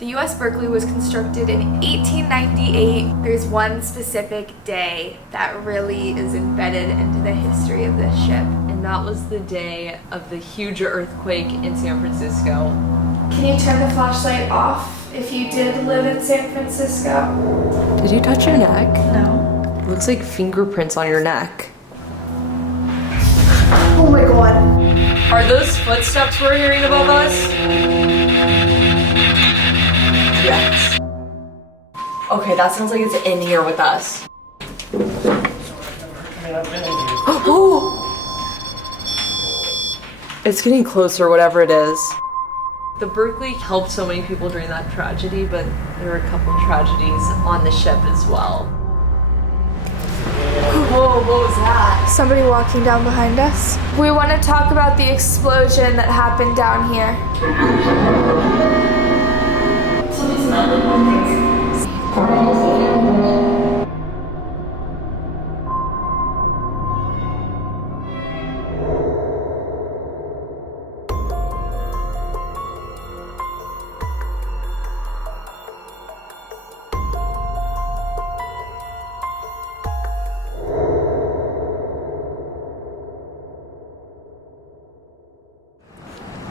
The U.S. Berkeley was constructed in 1898. There's one specific day that really is embedded into the history of this ship. And that was the day of the huge earthquake in San Francisco. Can you turn the flashlight off if you did live in San Francisco? Did you touch your neck? No. It looks like fingerprints on your neck. Oh my god. Are those footsteps we're hearing above us? Yes. Okay, that sounds like it's in here with us. Oh! It's getting closer, whatever it is. The Berkeley helped so many people during that tragedy, but there were a couple tragedies on the ship as well. Whoa, what was that? Somebody walking down behind us. We want to talk about the explosion that happened down here.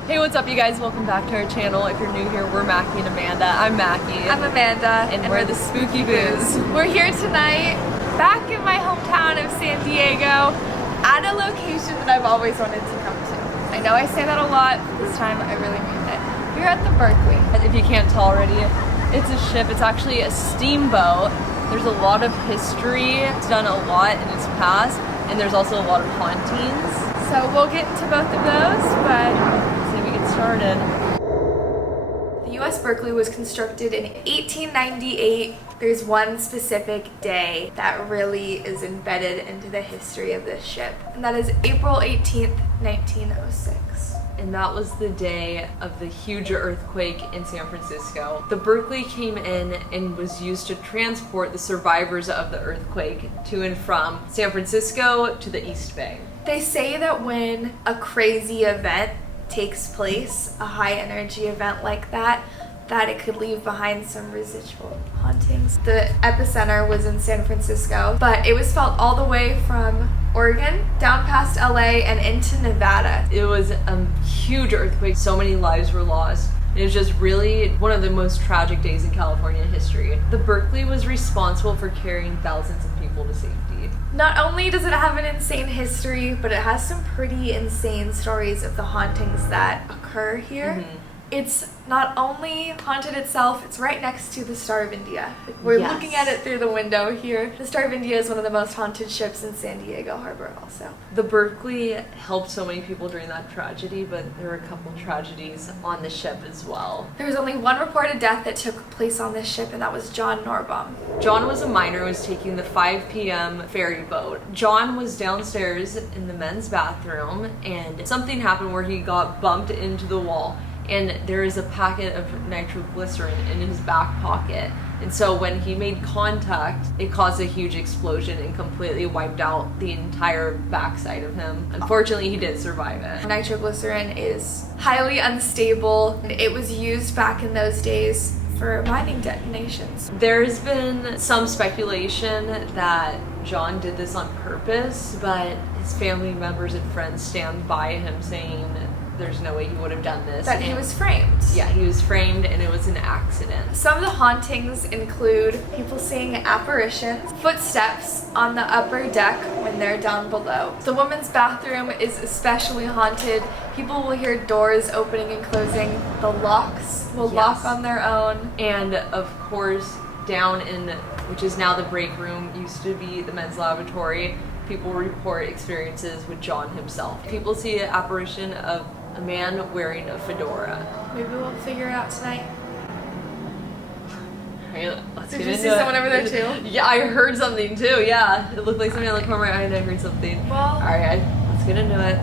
Hey, what's up you guys? Welcome back to our channel. If you're new here, we're Mackie and Amanda. I'm Mackie. I'm Amanda. And we're the Spooky Boos. We're here tonight, back in my hometown of San Diego, at a location that I've always wanted to come to. I know I say that a lot, but this time I really mean it. We're at the Berkeley. If you can't tell already, it's a ship. It's actually a steamboat. There's a lot of history. It's done a lot in its past, and there's also a lot of hauntings. So we'll get into both of those, but started. The U.S. Berkeley was constructed in 1898. There's one specific day that really is embedded into the history of this ship, and that is April 18th, 1906. And that was the day of the huge earthquake in San Francisco. The Berkeley came in and was used to transport the survivors of the earthquake to and from San Francisco to the East Bay. They say that when a crazy event takes place, a high energy event like that it could leave behind some residual hauntings. The epicenter was in San Francisco, but it was felt all the way from Oregon down past LA and into Nevada. It was a huge earthquake. So many lives were lost. It was just really one of the most tragic days in California history. The Berkeley was responsible for carrying thousands of people to safety. Not only does it have an insane history, but it has some pretty insane stories of the hauntings that occur here. Mm-hmm. It's not only haunted itself, it's right next to the Star of India. We're looking at it through the window here. The Star of India is one of the most haunted ships in San Diego Harbor also. The Berkeley helped so many people during that tragedy, but there were a couple tragedies on the ship as well. There was only one reported death that took place on this ship, and that was John Norbaum. John was a miner who was taking the 5 p.m. ferry boat. John was downstairs in the men's bathroom, and something happened where he got bumped into the wall. And there is a packet of nitroglycerin in his back pocket. And so when he made contact, it caused a huge explosion and completely wiped out the entire backside of him. Unfortunately, he did survive it. Nitroglycerin is highly unstable. It was used back in those days for mining detonations. There's been some speculation that John did this on purpose, but his family members and friends stand by him saying there's no way he would have done this. That he was framed. Yeah, he was framed and it was an accident. Some of the hauntings include people seeing apparitions, footsteps on the upper deck when they're down below. The women's bathroom is especially haunted. People will hear doors opening and closing. The locks will lock on their own. And of course, down in, which is now the break room, used to be the men's lavatory, people report experiences with John himself. People see an apparition of a man wearing a fedora. Maybe we'll figure it out tonight. Alright, let's get into it. Did you see someone over there too? Yeah, I heard something too, yeah. It looked like something on the corner of my eye and I heard something. Well, alright, let's get into it.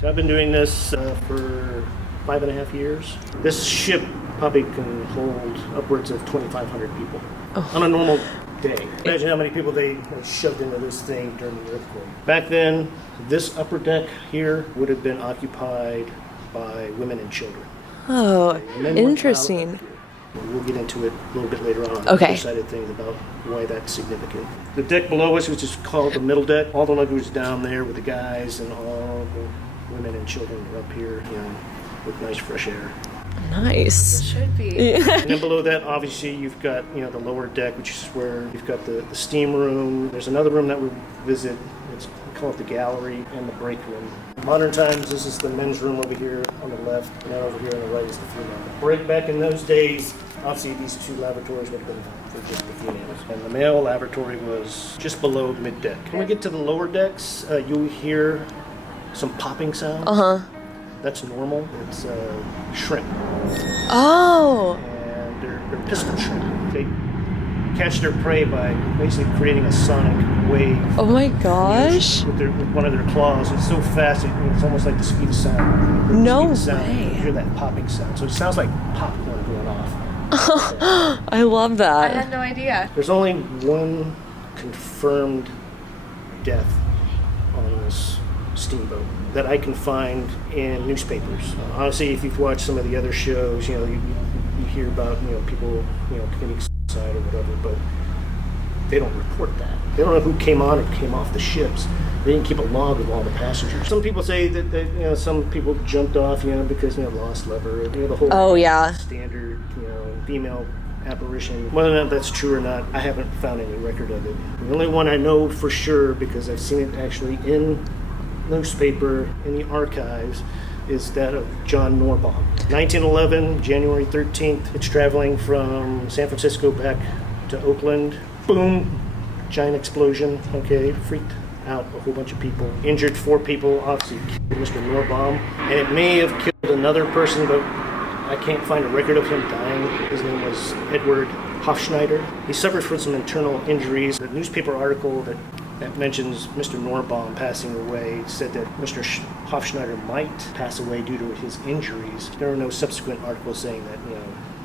So I've been doing this for 5.5 years. This ship probably can hold upwards of 2,500 people on a normal day. Imagine how many people they shoved into this thing during the earthquake. Back then, this upper deck here would have been occupied by women and children. Oh, And then interesting. We'll get into it a little bit later on. Okay. The other side of things about why that's significant. The deck below us, which is called the middle deck, all the luggage is down there with the guys, and all the women and children are up here, with nice fresh air. Nice. Should be. And then below that, obviously, you've got the lower deck, which is where you've got the steam room. There's another room that we visit. We call it the gallery and the break room. Modern times, this is the men's room over here on the left, and then over here on the right is the female. Break back in those days, obviously these two lavatories would have been for just the females. And the male lavatory was just below mid-deck. When we get to the lower decks, you'll hear some popping sounds. That's normal. It's shrimp. Oh. And they're pistol shrimp. They catch their prey by basically creating a sonic wave. Oh my gosh. With one of their claws. It's so fast, it's almost like the speed of sound. No way. You hear that popping sound. So it sounds like popcorn going off. I love I that. had no idea. There's only one confirmed death on this steamboat that I can find in newspapers. Honestly, if you've watched some of the other shows, you hear about people committing suicide or whatever, but they don't report that. They don't know who came on or came off the ships. They didn't keep a log of all the passengers. Some people say that some people jumped off because lost lever, the whole standard female apparition. Whether or not that's true or not, I haven't found any record of it. The only one I know for sure, because I've seen it actually in newspaper in the archives, is that of John Norbaum. 1911, January 13th, it's traveling from San Francisco back to Oakland. Boom, giant explosion, freaked out a whole bunch of people. Injured 4 people, obviously killed Mr. Norbaum. And it may have killed another person, but I can't find a record of him dying. His name was Edward Hofschneider. He suffered from some internal injuries. The newspaper article that mentions Mr. Norbaum passing away said that Mr. Hofschneider might pass away due to his injuries. There were no subsequent articles saying that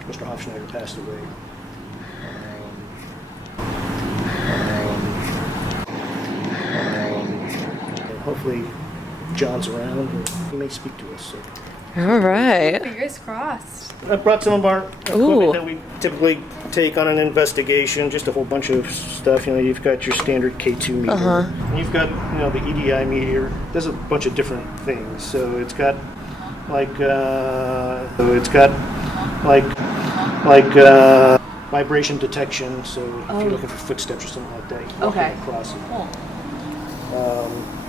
Mr. Hofschneider passed away. And hopefully John's around and he may speak to us. So. All right. Fingers crossed. I brought some of our equipment that we typically take on an investigation, just a whole bunch of stuff. You've got your standard K2 meter. And you've got, the EDI meter. There's a bunch of different things. So it's got vibration detection. So if you're looking for footsteps or something like that, you can walk across it.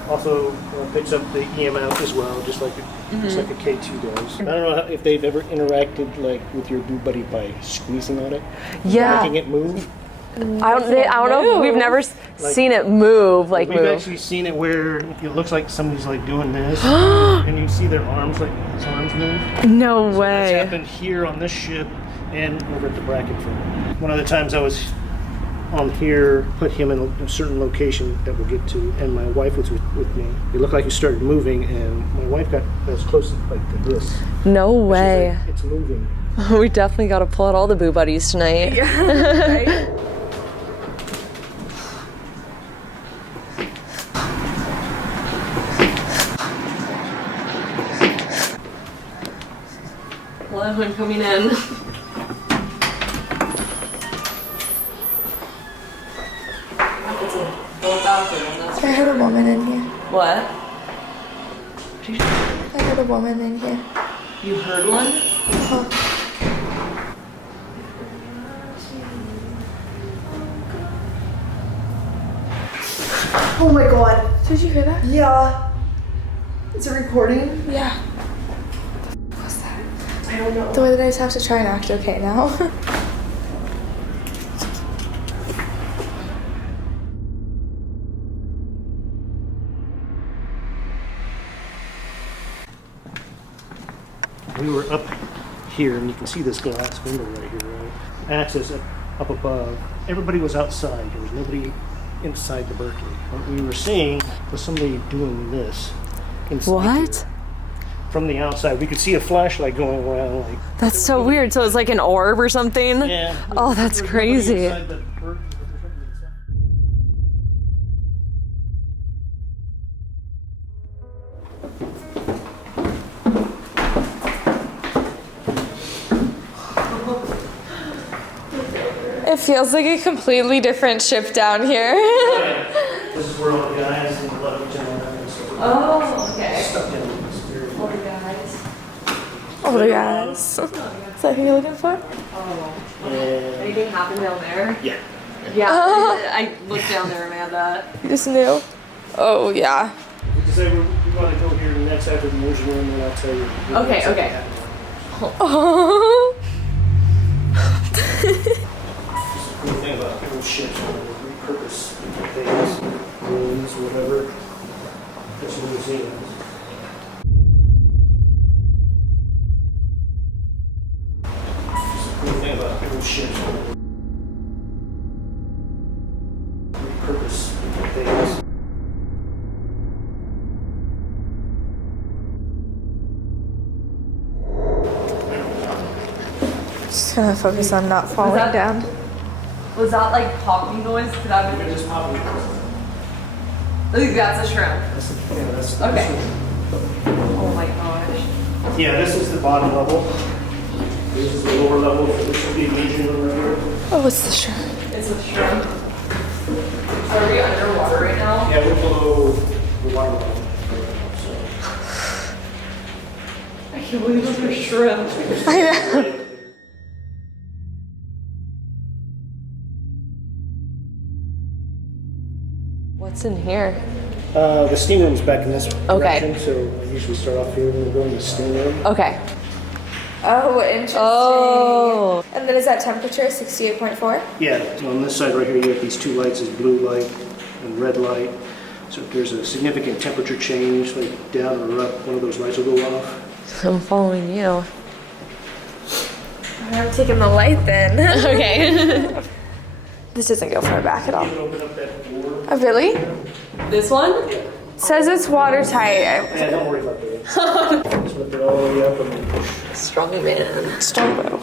Also picks up the EMF as well, just like a K2 does. I don't know if they've ever interacted with your Boo Buddy by squeezing on it, making it move. I don't know. We've never seen it move. We've actually seen it where it looks like somebody's doing this, and you see their arms, his arms move. No So way. that's happened here on this ship and over at the Bracken front. One of the times I was on here, put him in a certain location that we'll get to, and my wife was with me. It looked like he started moving, and my wife got as close to this. No way. It's moving. We definitely got to pull out all the Boo Buddies tonight. Yeah. Right? Love when coming in. I heard a woman in here. What? I heard a woman in here. You heard one? Oh my god. Did you hear that? Yeah. Is it recording? Yeah. What was that? I don't know. The way that I just have to try and act okay now. We were up here, and you can see this glass window right here, right? Access up above. Everybody was outside. There was nobody inside the Berkeley. What we were seeing was somebody doing this inside. What? Here. From the outside, we could see a flashlight going around. That's so weird. So it's like an orb or something? Yeah. Oh, that's crazy. Inside the Berkeley. It feels like a completely different ship down here. This is where all the guys and the luggage and all that stuff. Oh, okay. Stuck in this area. Older guys. Older guys. Is that who you're looking for? Oh. And Anything happen down there? yeah. Yeah, I looked down there, Amanda. You just knew. Oh, yeah. We say we want to go here next after the engine room, and I'll tell you. Okay, okay. Oh. The thing about old ships, when they repurpose things, rooms, whatever. That's what museums. The thing about old ships, when they repurpose things. Just gonna focus on not falling down. Was that like popping noise? Could that have They're been? just popping. I think that's a shrimp. That's Okay. Oh my gosh. Yeah, this is the bottom level. This is the lower level. This will be medium room right here. Oh, what's the shrimp? It's a shrimp. Are we underwater right now? Yeah, we're below the water level. So. I can't believe those are shrimp. I know. What's in here? The steam room's back in this Okay. direction, so I usually start off here and we'll go in the steam room. Okay. Oh, interesting. Oh. And then is that temperature 68.4? Yeah, so on this side right here, you have these two lights, is blue light and red light. So if there's a significant temperature change, like down or up, one of those lights will go off. I'm following you. I'm taking the light then. Okay. This doesn't go far back at all. You can open up that door. Oh, really? This one? It says it's watertight. Yeah, don't worry about that. Just lift it all the way up and then push. Strong man. Strongbow.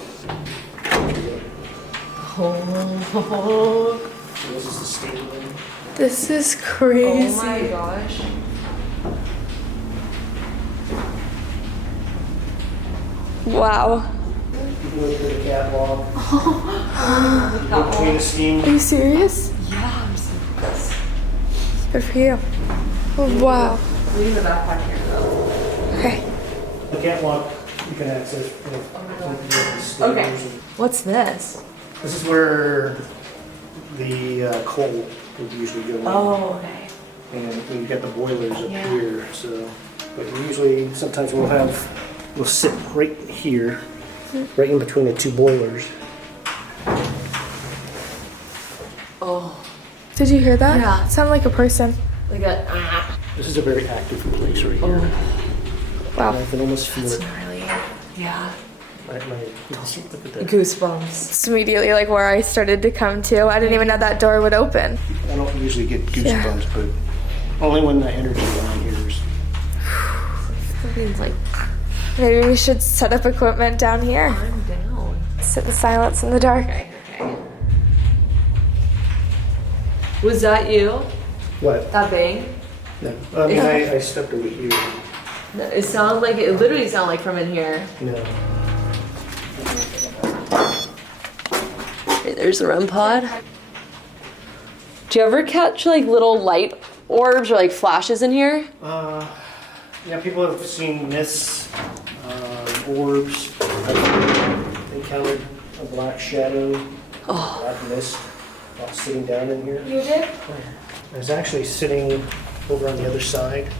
Oh. So this is the steam room. This is crazy. Oh my gosh. You Wow. can go through the catwalk. Go between the steam. Are you serious? Yeah, I'm serious. Good for you. Oh, wow. Leave the backpack here though. Okay. The catwalk you can access. Okay. What's this? This is where the coal would usually go in. Oh, okay. And we've got the boilers up Yeah. here, so. But usually, sometimes we'll sit right here, right in between the two boilers. Oh. Did you hear that? Yeah. It sounded like a person. Like a. This is a very active place right here. Wow. I can almost feel That's it. gnarly. Yeah. Look at that. Goosebumps. It's immediately like where I started to come to. I didn't even know that door would open. I don't usually get goosebumps, but only when the energy around here is. Something's like. Maybe we should set up equipment down here. I'm down. Sit in silence in the dark. Okay. Was that you? What? That bang? No. I mean, I stepped over here. No, it sounded like it literally sounded like from in here. No. Okay, there's the REM pod. Do you ever catch like little light orbs or like flashes in here? Yeah, people have seen mists, orbs. I've encountered a black shadow, black mist while sitting down in here. You did? I was actually sitting over on the other side,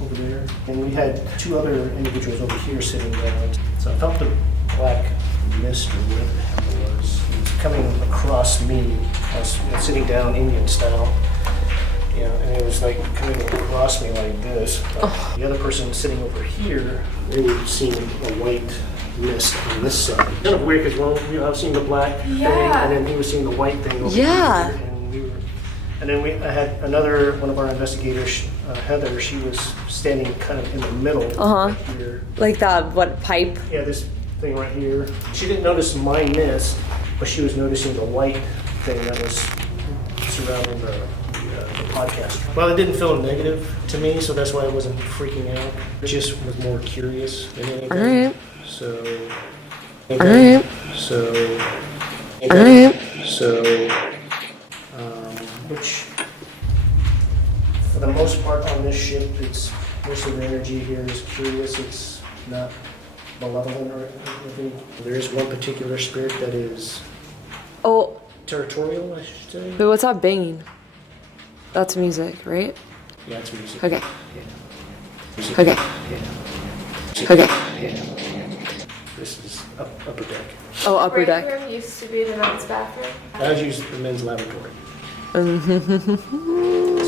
over there, and we had two other individuals over here sitting down. So I felt the black mist or whatever the hell it was. It was coming across me. I was sitting down Indian style. Yeah, and it was like coming across me like this. The other person sitting over here, they were seeing a white mist on this side. Kind of weird because I was seeing the black thing, and then he was seeing the white thing over Yeah. here. And then I had one of our investigators, Heather. She was standing kind of in the middle right here. Like that, what, pipe? Yeah, this thing right here. She didn't notice my mist, but she was noticing the white thing that was surrounding the podcast. Well, it didn't feel negative to me, so that's why I wasn't freaking out. It just was more curious than anything. All right. So. All right. So. Alright. So, which, for the most part on this ship, it's most of the energy here is curious. It's not malevolent or anything. There is one particular spirit that is Oh, territorial, I should say. but what's that banging? That's music, right? Yeah, it's music. Okay. Yeah. Music. Okay. Yeah. Okay. Yeah. This is upper deck. Oh, upper Break deck. room used to be the men's bathroom. I was using the men's lavatory. So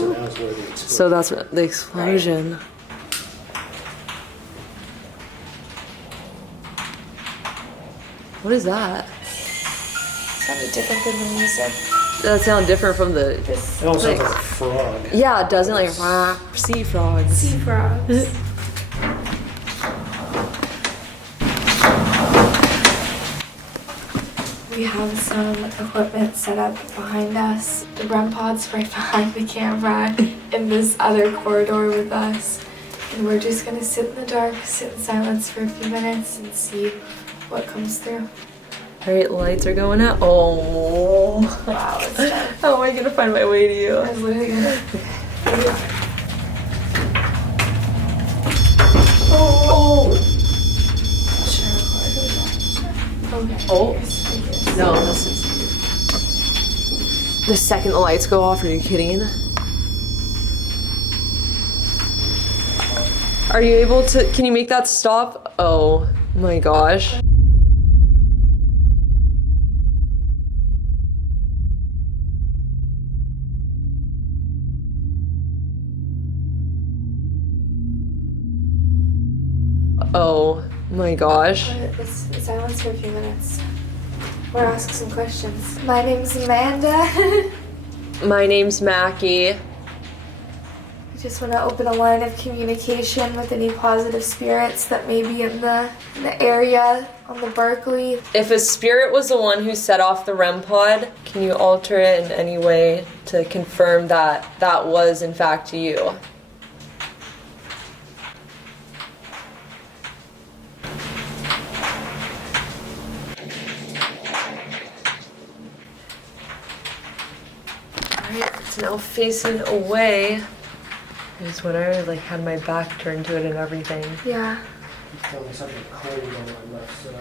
that was where the explosion. So that's the explosion. What is that? Sounded different than the music. That sounds different from the. This It almost sounds like- like a frog. Yeah, it doesn't like rah, sea frogs. sea frogs. We have some equipment set up behind us. The REM pod's right behind the camera in this other corridor with us. And we're just gonna sit in the dark, sit in silence for a few minutes and see what comes through. Alright, lights are going out. Oh. Wow, it's dark. How am I gonna find my way to I you? was literally gonna... Oh. Okay. Oh. Yes. No, this is. The second the lights go off, are you kidding? Are you able to, can you make that stop? Oh my gosh. Oh my gosh. It's silence for a few minutes. We'll ask some questions. My name's Amanda. My name's Mackie. I just want to open a line of communication with any positive spirits that may be in the area on the Berkeley. If a spirit was the one who set off the REM pod, can you alter it in any way to confirm that that was in fact you? Alright, it's now facing away. Is when I had my back turned to it and everything. Yeah. It's telling me something cold on my left side.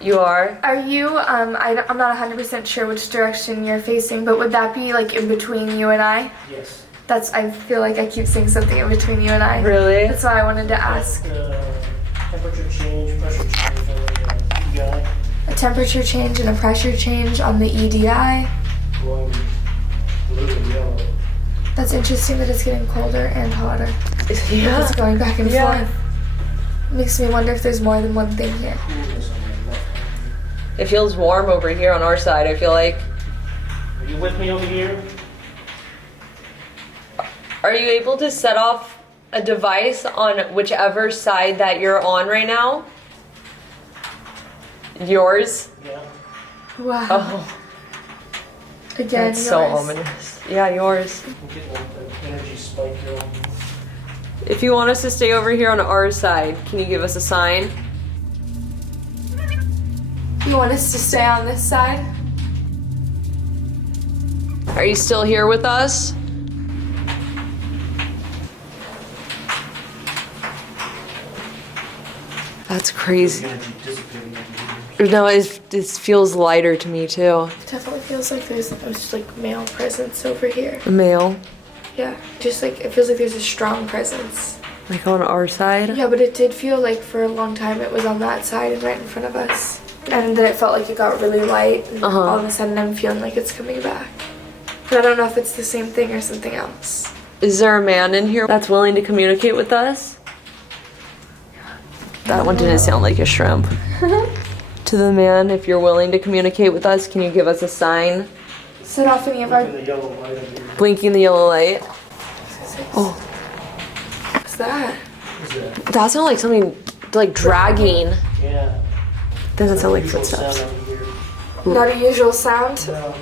You are? Are you, I'm not 100% sure which direction you're facing, but would that be like in between you and I? Yes. I feel like I keep seeing something in between you and I. Really? That's why I wanted to ask. Temperature change, pressure change on the EDI. A temperature change and a pressure change on the EDI. Going blue and yellow. That's interesting that it's getting colder and hotter. Yeah. It's going back and Yeah. forth. Makes me wonder if there's more than one thing here. Coolness on my left. It feels warm over here on our side, I feel like. Are you with me over here? Are you able to set off a device on whichever side that you're on right now? Yours? Yeah. Wow. Oh, Again, that's so yours. ominous. Yeah, yours. I'm getting an energy spike here. If you want us to stay over here on our side, can you give us a sign? You want us to stay on this side? Are you still here with us? That's crazy. The energy dissipating over here. No, it feels lighter to me too. It definitely feels like there's like male presence over here. A male, Yeah, just like it feels like there's a strong presence. like on our side. Yeah, but it did feel like for a long time it was on that side and right in front of us. And then it felt like it got really light and all of a sudden I'm feeling like it's coming back. But I don't know if it's the same thing or something else. Is there a man in here that's willing to communicate with us? That one didn't sound like a shrimp. To the man, if you're willing to communicate with us, can you give us a sign? Set off any of our... In the yellow light over here. Blinking the yellow light. Oh, What's that? What's that? that sounded like something like dragging. Yeah. Doesn't sound like Unusual footsteps. sound over here. Not a usual sound. No.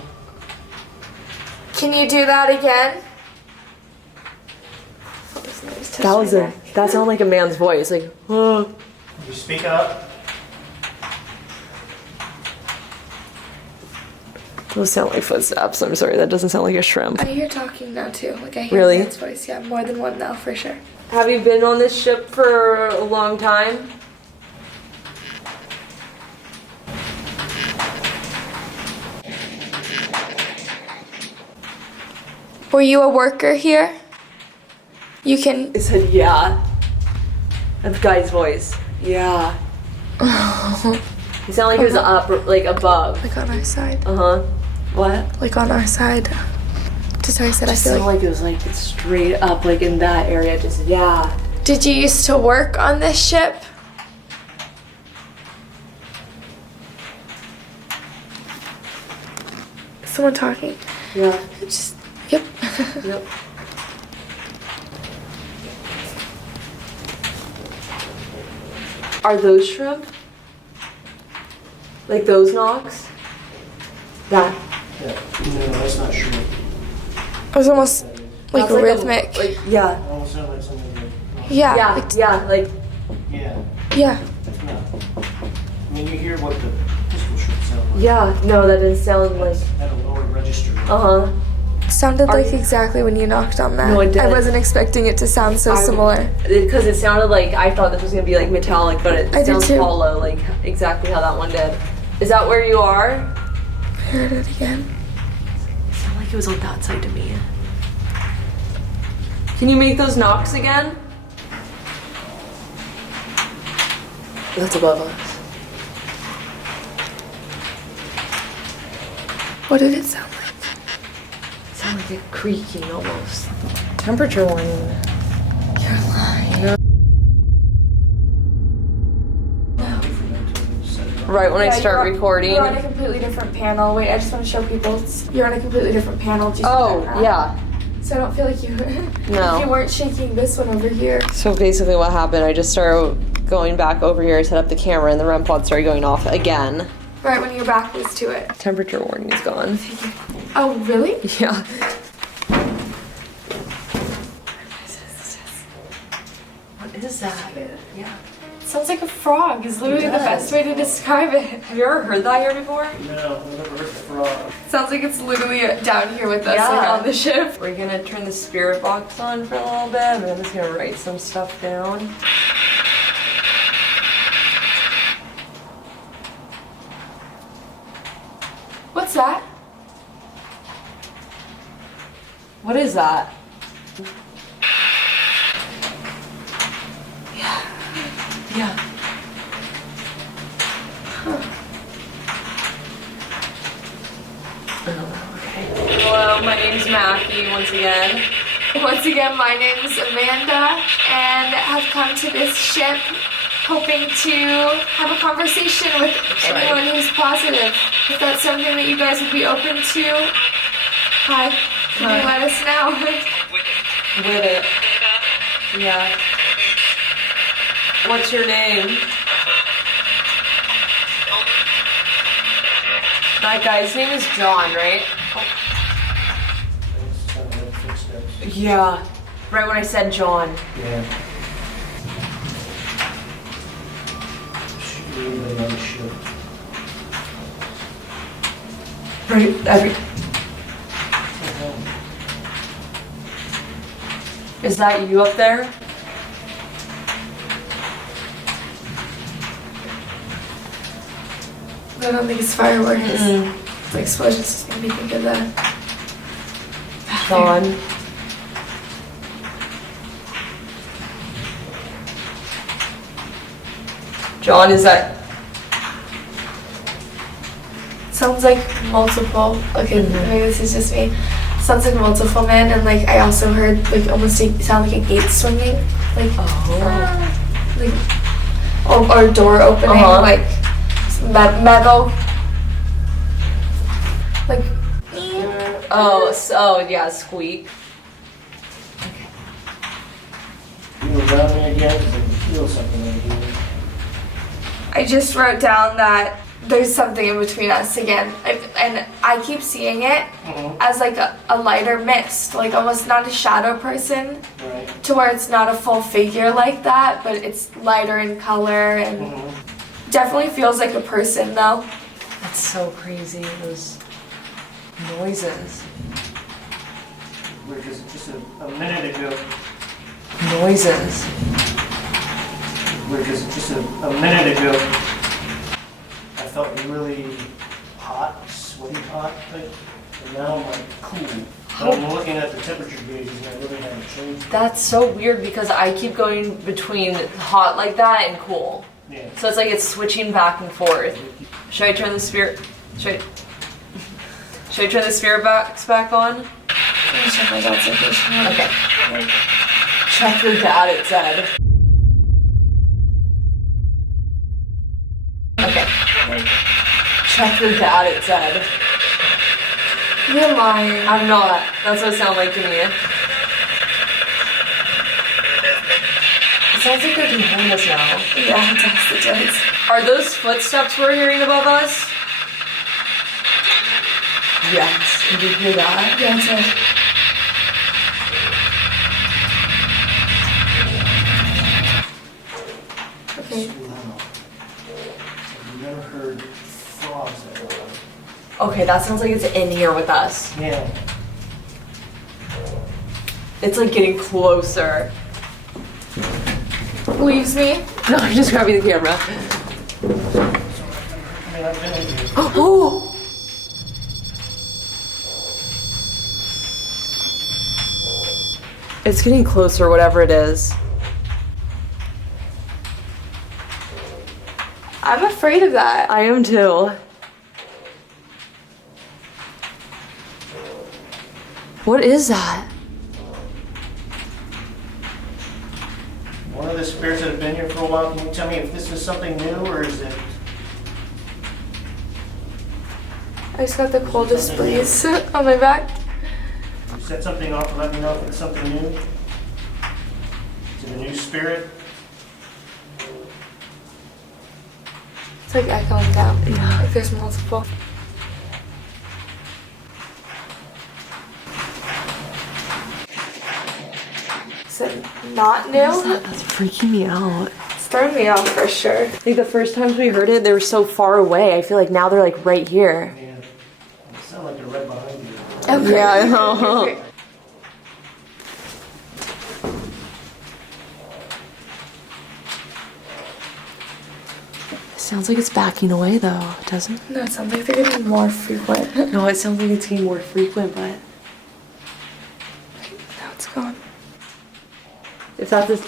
Can you do that again? That sounded like a man's voice. Like, oh. You speak up. Those sound like footsteps. I'm sorry, that doesn't sound like a shrimp. I hear talking now too. Like I hear Really? Dan's voice. Yeah, more than one now for sure. Have you been on this ship for a long time? Were you a worker here? You can. It said, yeah. That's guy's voice. Yeah. He sounded like he was up, like above. Like on our side. Uh-huh. What? Like on our side. Just how I said, I It feel sounded like. like it was like straight up, like in that area. Just, yeah. Did you used to work on this ship? Someone talking. Yeah. Just. Yep. Yep. Are those shrimp? Like those knocks? That. Yeah. No, that's not shrimp. It was almost like That's like rhythmic. like, yeah. It almost sounds like something like. Yeah. Yeah, Like, yeah, like, Yeah. yeah. No. I mean, you hear what the pistol should sound like. yeah. No, that didn't sound like, At a lower register. uh-huh. Sounded Are like you- exactly when you knocked on that. No, it I didn't. wasn't expecting it to sound so similar. Because it sounded like, I thought this was going to be like metallic, but it I did sounds too. hollow, like exactly how that one did. Is that where you are? Heard it again. It sounded like it was on that side to me. Can you make those knocks again? That's above us. What did it sound like? It sounded like a creaking almost. Temperature warning. You're lying. Right when I start recording. You're on a completely different panel. Wait, I just want to show people. You're on a completely different panel. Do you see Oh, that? yeah. So I don't feel like you. No. You weren't shaking this one over here. So basically what happened, I just started going back over here, I set up the camera, and the REM pod started going off again. Right when your back was to it. Temperature warning is gone. Oh, really? Yeah. What is that? Yeah. Sounds like a frog. Is literally the does. best way to describe it. Have you ever heard that here before? No, I've never heard the frog. Sounds like it's literally down here with us, Yeah. like on the ship. We're gonna turn the spirit box on for a little bit, and I'm just gonna write some stuff down. What's that? What is that? Yeah. Hello, my name's Mackie once again. Once again, my name is Amanda, and have come to this ship hoping to have a conversation with anyone who's positive. If that's something that you guys would be open to, hi, can you let us know? With it. Yeah. What's your name? That guy's name is John, right? It sounded like footsteps. Yeah. Right when I said John. Yeah. Should be anybody on the ship. Right. Is that you up there? I don't think it's fireworks. It's like explosions just made me think of that. John. John, is that... Sounds like multiple. Okay, maybe this is just me. Sounds like multiple men, and like I also heard like almost sound like a gate swinging, like like or a door opening, like metal, like. Oh, yeah, squeak. You were around me again because I can feel something in here. I just wrote down that there's something in between us again, and I keep seeing it as like a lighter mist, like almost not a shadow person, Right. to where it's not a full figure like that, but it's lighter in color and definitely feels like a person though. That's so crazy. Those Noises. Weird, because just a minute ago. Noises. Weird, because just a minute ago, I felt really hot, sweaty hot, and now I'm like cool. But I'm looking at the temperature gauges and I really haven't changed. That's so weird because I keep going between hot like that and cool. Yeah. So it's like it's switching back and forth. Should I turn the spirit? Should I turn the spirit box back on? Check my dad's location. Okay. Check your dad, it said. Okay. Check your dad, it said. You're lying. I'm not. That's what it sounds like to me. It sounds like they're behind us now. Yeah, it does. Are those footsteps we're hearing above us? Yes. Did you hear that? Yeah, it's right. Okay. It's loud. I've never heard frogs that loud. Okay, that sounds like it's in here with us. Yeah. It's like getting closer. Leaves me. No, I'm just grabbing the camera. I mean, I've been in here. Oh! It's getting closer, whatever it is. I'm afraid of that. I am too. What is that? One of the spirits that have been here for a while, can you tell me if this is something new or is it? I just got the coldest breeze on my back. You set something off, let me know if it's something new. Is it a new spirit? It's like echoing down. Yeah. Like there's multiple. Is it not new? That's freaking me out. It's throwing me off for sure. Like the first times we heard it, they were so far away. I feel like now they're like right here. Yeah. It sounds like they're right behind you. Okay. Yeah, I know. Sounds like it's backing away though, doesn't it? No, it sounds like they're getting more frequent. No, it sounds like it's getting more frequent, but Now it's gone. if that's this.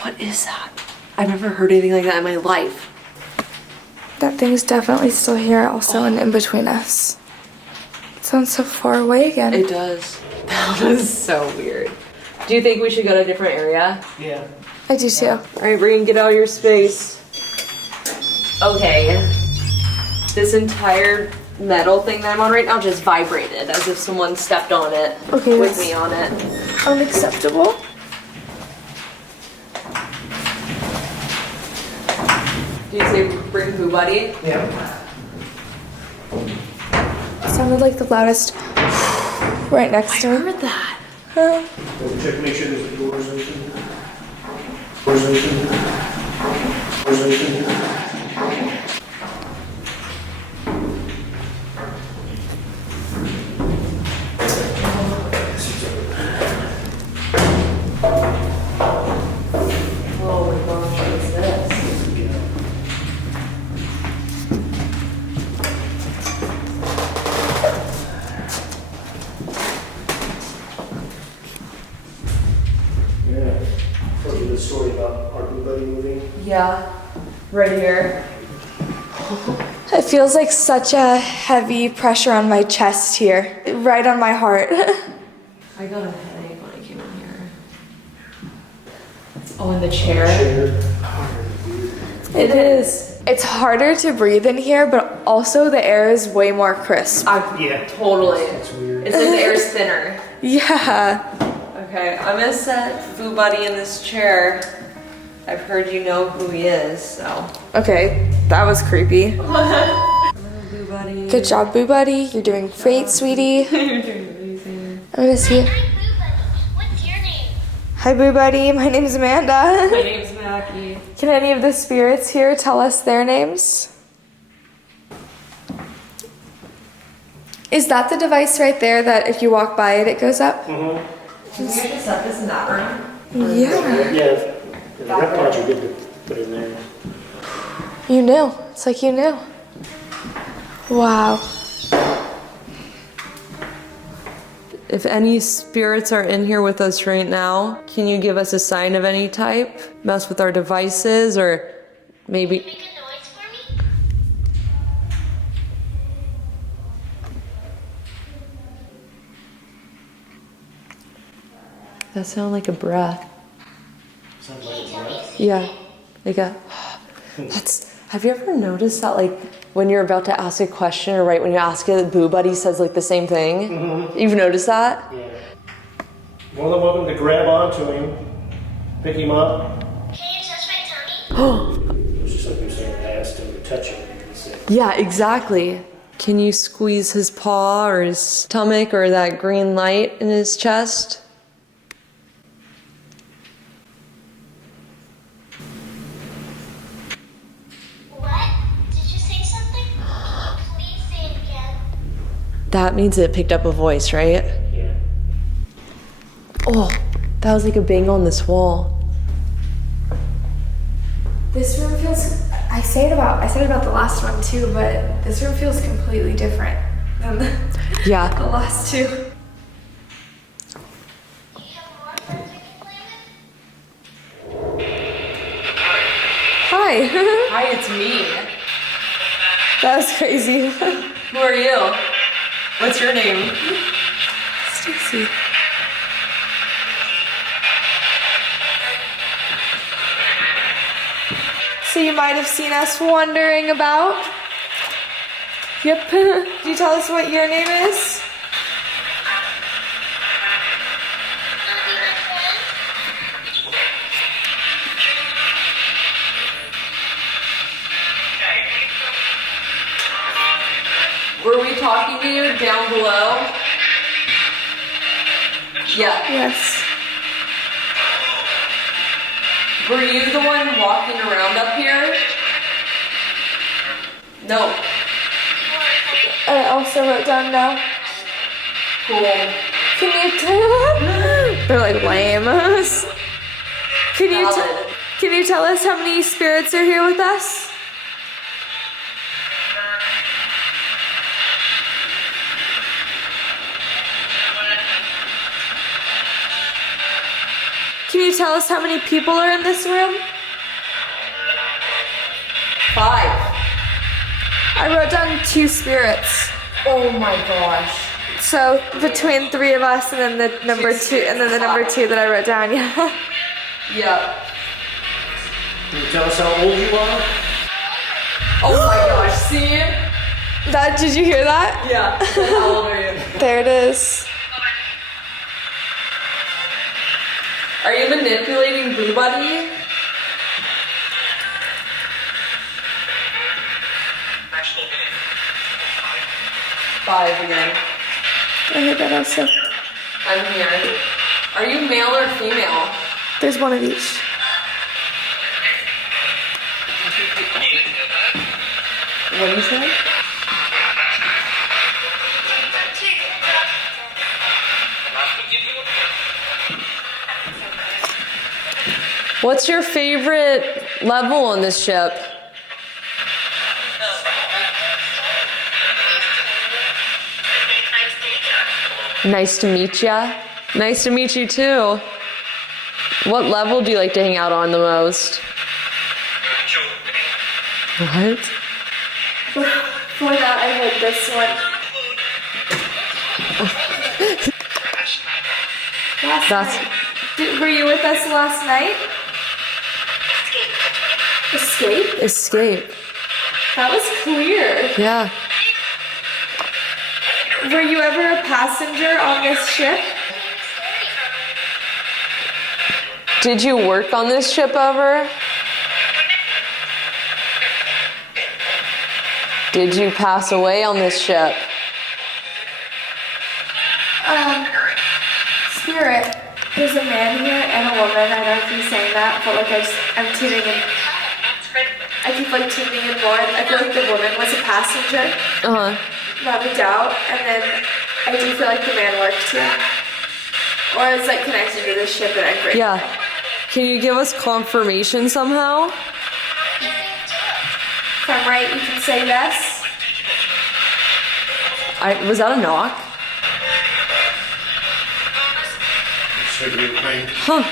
What is that? I've never heard anything like that in my life. That thing's definitely still here, also and in between us. It sounds so far away again. It does. That was so weird. Do you think we should go to a different area? Yeah. I do too. Alright, Brian, get out of your space. Okay. This entire metal thing that I'm on right now just vibrated as if someone stepped on it Okay, with that's me on it. unacceptable. Do you say bring who, buddy? Yeah. It sounded like the loudest right next to me. heard that. Double check, make sure there's the doors open. Doors open. Doors open. Oh my gosh, what is this? Yeah. Told you the story about our blue buddy moving. Yeah, right here. It feels like such a heavy pressure on my chest here, right on my heart. I got a headache when I came in here. Oh, in the chair? It is. It's harder to breathe in here, but also the air is way more crisp. Yeah. Totally. That's weird. It says the air's thinner. Yeah. Okay, I'm gonna set Foo Buddy in this chair. I've heard you know who he is, so. Okay, that was creepy. Boo Buddy. Good job, Boo Buddy. You're doing great, sweetie. You're doing amazing. I'm gonna see. Hi, Boo Buddy. What's your name? Hi, Boo Buddy. My name's Amanda. My name's Mackie. Can any of the spirits here tell us their names? Is that the device right there that if you walk by it, it goes up? Mm-hmm. Can we just set this in that room? Yeah. Yeah, the reptiles are good to put in there. You knew. It's like you knew. Wow. If any spirits are in here with us right now, can you give us a sign of any type? Mess with our devices or maybe... Make a noise for me? That sounded like a breath. Sounds like a breath. Yeah. Like a... That's... Have you ever noticed that, like, when you're about to ask a question or right when you ask it, Boo Buddy says, like, the same thing? Mm-hmm. You've noticed that? Yeah. More than welcome to grab onto him, pick him up. Can you touch my tummy? It's just like you're saying, I asked him to touch him. And he said, Yeah, exactly. Can you squeeze his paw or his stomach or that green light in his chest? What? Did you say something? Please say it again. That means it picked up a voice, right? yeah. Oh, that was like a bang on this wall. This room feels. I said it about the last one too, but this room feels completely different than the Yeah. last two. Do you have more friends we can play with? Hi. Hi, it's me. That was crazy. Who are you? What's your name? Stacy. So you might have seen us wandering about. Yep. Can you tell us what your name is? Wanna be my friend? Were we talking to you down below? Yeah. Yes. Were you the one walking around up here? No. I also wrote down no. Cool. Can you tell? They're like lame. Valid. Can you tell us how many spirits are here with us? Can you tell us how many people are in this room? 5. I wrote down 2 spirits. Oh my gosh. So between 3 of us and then the number 2 and then the number 2 that I wrote down, yeah. Yeah. Can you tell us how old you are? Oh my gosh, see? That did you hear that? Yeah. How old are you? There it is. Are you manipulating Boo Buddy? Five again. I heard that also. I'm here. Are you male or female? There's one of each. What do you say? What's your favorite level on this ship? Nice to meet ya. Nice to meet you too. What level do you like to hang out on the most? What? Before that, I heard this one. That's Were you with us last night? Escape? escape. That was clear. Yeah. Were you ever a passenger on this ship? Did you work on this ship ever? Did you pass away on this ship? Spirit. There's a man here and a woman. I don't know if he's saying that, but like I'm tuning in. I keep like tuning in more. I feel like the woman was a passenger. Without a doubt. And then I do feel like the man worked here. Or is like connected to the ship at Anchorage. Yeah. Can you give us confirmation somehow? If I'm right, you can say yes. Was that a knock? Huh.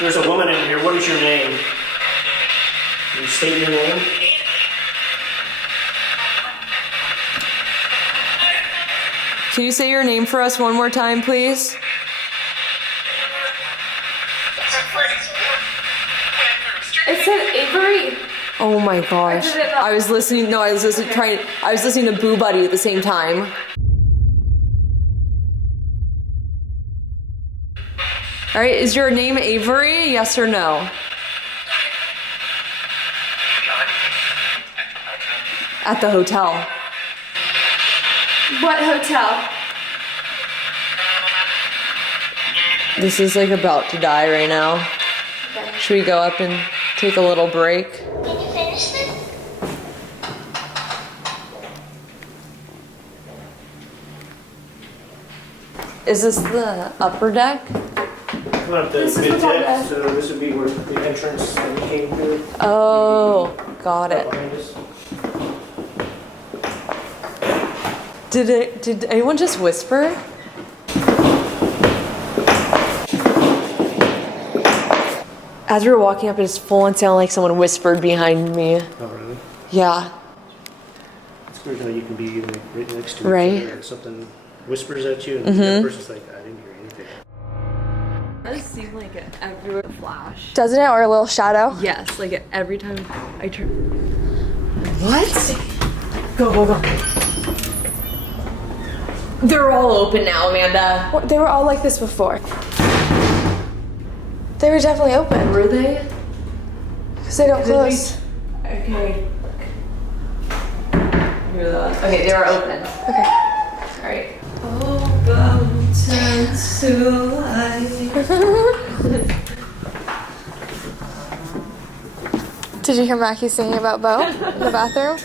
There's a woman in here. What is your name? Can you state your name? Can you say your name for us one more time, please? It said Avery. Oh my gosh. I was listening to Boo Buddy at the same time. All right, is your name Avery? Yes or no? At the hotel. What hotel? This is like about to die right now. Okay. Should we go up and take a little break? Can you finish this? Is this the upper deck? Not the This is the mid top deck, deck. so this would be where the entrance that we came through. Oh, got it. Behind us. Did anyone just whisper? As we were walking up, it just full on sounded like someone whispered behind me. Oh, really? Yeah. It's weird how you can be like right next to Right. each other and something whispers at you and the other person's like, I didn't hear anything. It does seem like it everywhere flash. Doesn't it? Or a little shadow? Yes, like every time I turn. What? Go, go, go. They're all open now, Amanda. Well, they were all like this before. They were definitely open. Were they? Because they don't close. Okay. Hear that? Okay, they are open. Okay. Alright. Oh, boat turns to life. Did you hear Mackie singing about Bo in the bathroom?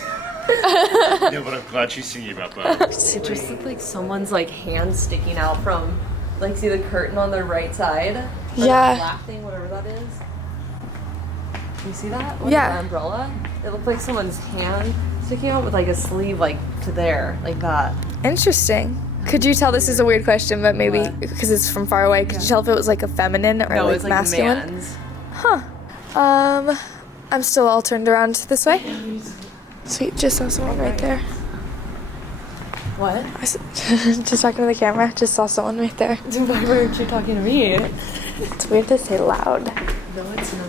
Yeah, but I'm glad she's singing about Bo. It just looked like someone's like hand sticking out from, like, see the curtain on the right side? Or Yeah. that black thing, whatever that is. You see that? With Yeah. the umbrella? It looked like someone's hand sticking out with like a sleeve like to there, like that. Interesting. Could you tell, this is a weird question, but maybe What? because it's from far away, could you tell if it was like a feminine or No, like it's like masculine? man's. I'm still all turned around this way. Sweet, just saw someone right there. What? Just talking to the camera, just saw someone right there. Why weren't you talking to me? It's weird to say loud. No, it's not.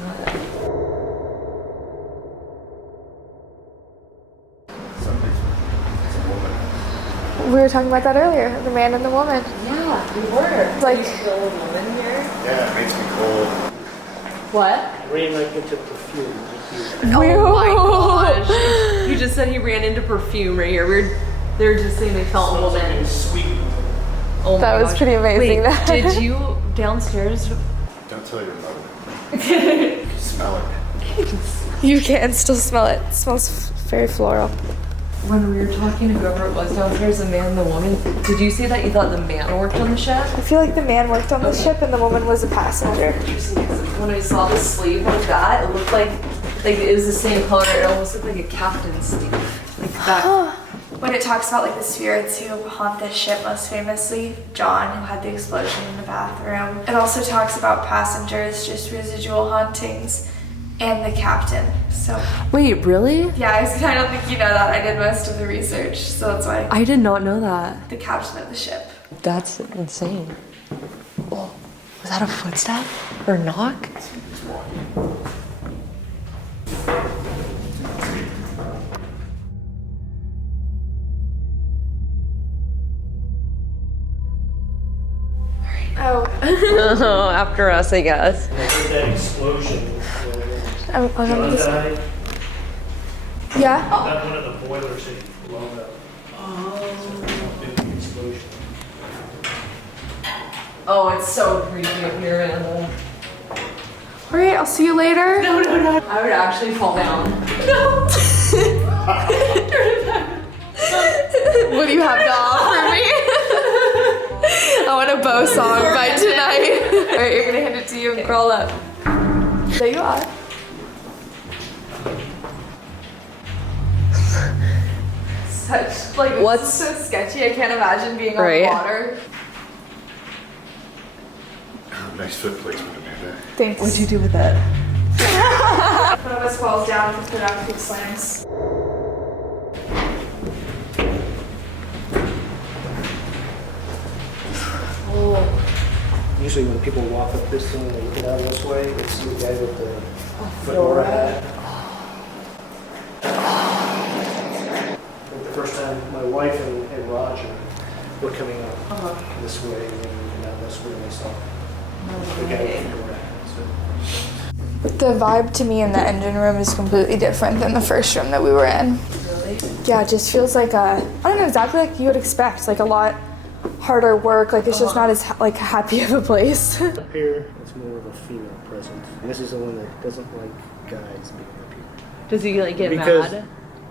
We were talking about that earlier, the man and the woman. Yeah, we were. Like- You feel a woman here? Yeah, it makes me cold. What? Ran like into perfume. Oh my gosh. He just said he ran into perfume right here. They're just saying they felt a woman. Sweet. Oh my That was gosh. pretty amazing, Wait, that. did you downstairs? Don't tell your mother. Smell it. You can still smell it. It smells very floral. When we were talking to whoever it was downstairs, the man and the woman, did you say that you thought the man worked on the ship? I feel like the man worked on the ship and the woman was a passenger. When I saw the sleeve like that, it looked like it was the same color. It almost looked like a captain's sleeve. Like that. When it talks about like the spirits who haunt this ship, most famously John, who had the explosion in the bathroom. It also talks about passengers, just residual hauntings, and the captain. So Wait, really? yeah, I don't think you know that. I did most of the research, so that's why I did not know that. the captain of the ship. That's insane. Oh, was that a footstep or knock? Oh, Oh, after us, I guess. And I heard that explosion. I'm John this. died. Yeah. That one of the boilers had blown up. Oh, it's so creepy up here, Amanda. Alright, I'll see you later. No. I would actually fall down. No. What do you have to offer me? I want a bow song by tonight. Alright, you're gonna hand it to you and crawl up. There you are. Such, like, What's this is so sketchy. I can't imagine being Right. on water. Nice foot placement, Amanda. Thanks. What'd you do with it? One of us falls down and put out big slams. Usually when people walk up this thing and look out this way, it's the guy with the fedora hat. The first time my wife and Roger were coming up this way and then looking out this way and they saw the guy with the fedora hat. The vibe to me in the engine room is completely different than the first room that we were in. Really? Yeah, it just feels like I don't know, exactly like you would expect, like a lot harder work, like it's just not as like happy of a place. Up here, it's more of a female presence. And this is the one that doesn't like guys being up here. Does he like get Because mad?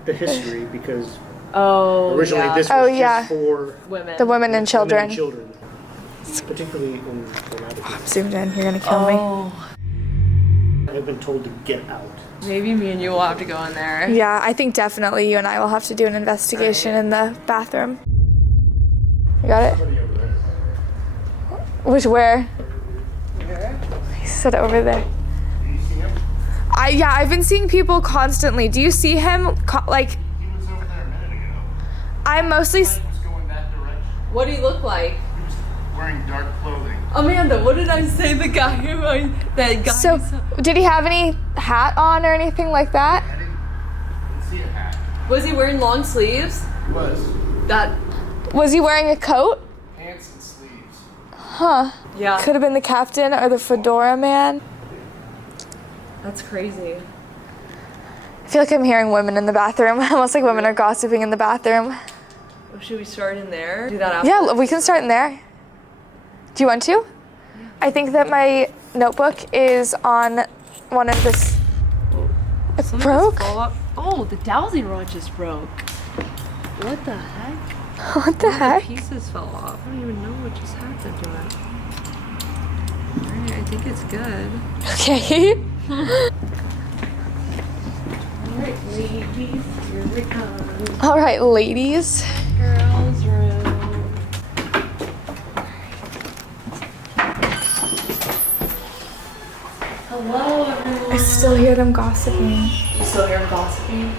the history, because Oh, originally yeah. this Oh, was yeah. just for women. The women and children. Particularly in the laboratory. Zoomed in, you're gonna kill me. Oh, I've been told to get out. maybe me and you will have to go in there. Yeah, I think definitely you and I will have to do an investigation in the bathroom. You got it? Which where? He said over there. I've been seeing people constantly. Do you see him? Like, He was over there a minute ago. I'm mostly. He was going that direction. What do you look like? He was wearing dark clothing. Amanda, what did I say? The guy that guy. So, did he have any hat on or anything like that? I didn't see a hat. Was he wearing long sleeves? He was. That. Was he wearing a coat? Pants and sleeves. Huh. Yeah. Could have been the captain or the fedora man. That's crazy. I feel like I'm hearing women in the bathroom. Almost like women are gossiping in the bathroom. Oh, should we start in there? Do that after. Yeah, we can start in there. Do you want to? I think that my notebook is on one of this. It Something broke? just fell off. Oh, the dowsing rod just broke. What the heck? What the heck? Pieces fell off. I don't even know what just happened to it. Alright, I think it's good. Okay. Alright, ladies, here we come. All right, ladies. Girls' room. Hello, everyone. I still hear them gossiping. You still hear them gossiping?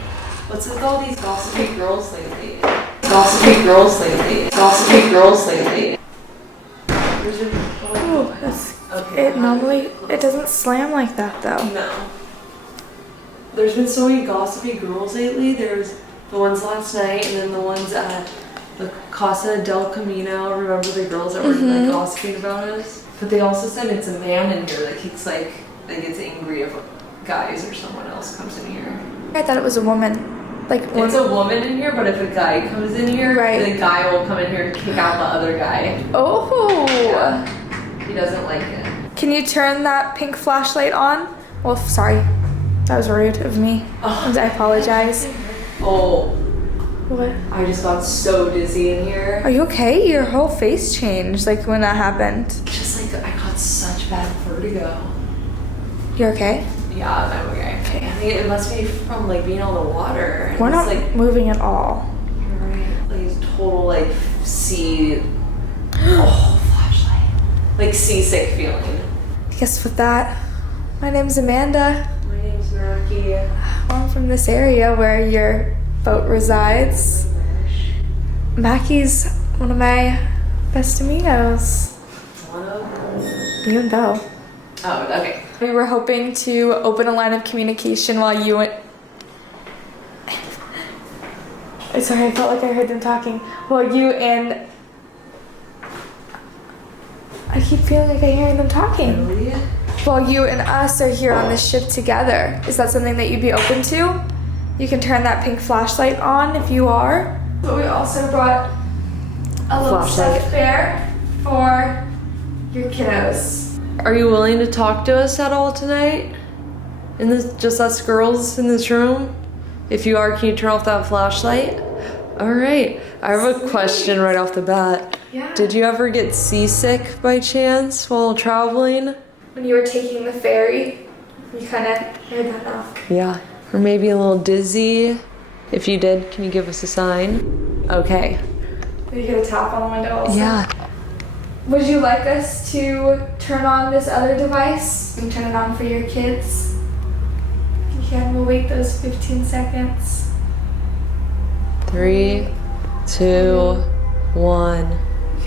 What's with all these gossipy girls lately? Gossipy girls lately. Gossipy girls lately. Oh, Okay. it doesn't slam like that though. No. There's been so many gossipy girls lately. There's the ones last night and then the ones at the Casa del Camino. Remember the girls that were like gossiping about us? But they also said it's a man in here that gets like gets angry if guys or someone else comes in here. I thought it was a woman. Like It's a woman in here, but if a guy comes in here, Right. the guy will come in here and kick out the other guy. Oh. Yeah. He doesn't like it. Can you turn that pink flashlight on? Well, sorry. That was rude of me. Oh. I apologize. Oh, What? I just got so dizzy in here. Are you okay? Your whole face changed like when that happened. Just like I got such bad vertigo. You're okay? Yeah, I'm okay. Okay. I think it must be from like being on the water. We're It's not like moving at all. you're right. Like total like sea. Oh, flashlight. Like seasick feeling. I guess with that, my name's Amanda. My name's Murky. I'm from this area where your boat resides. Mackie's one of my best amigos. One of. You and Bo. Oh, okay. We were hoping to open a line of communication while you went. Sorry, I felt like I heard them talking. While you and. I keep feeling like I'm hearing them talking. Really? While you and us are here on this ship together. Is that something that you'd be open to? You can turn that pink flashlight on if you are. But we also brought a little Flashlight. stuffed bear for your kiddos. Are you willing to talk to us at all tonight? In this, just us girls in this room? If you are, can you turn off that flashlight? All right. I have a question right off the bat. Yeah. Did you ever get seasick by chance while traveling? When you were taking the ferry, you kind of heard that knock. Yeah. Or maybe a little dizzy? If you did, can you give us a sign? Okay. Did you get a tap on the window also? Yeah. Would you like us to turn on this other device? You can turn it on for your kids. You can. We'll wait those 15 seconds. 3, 2, 1. You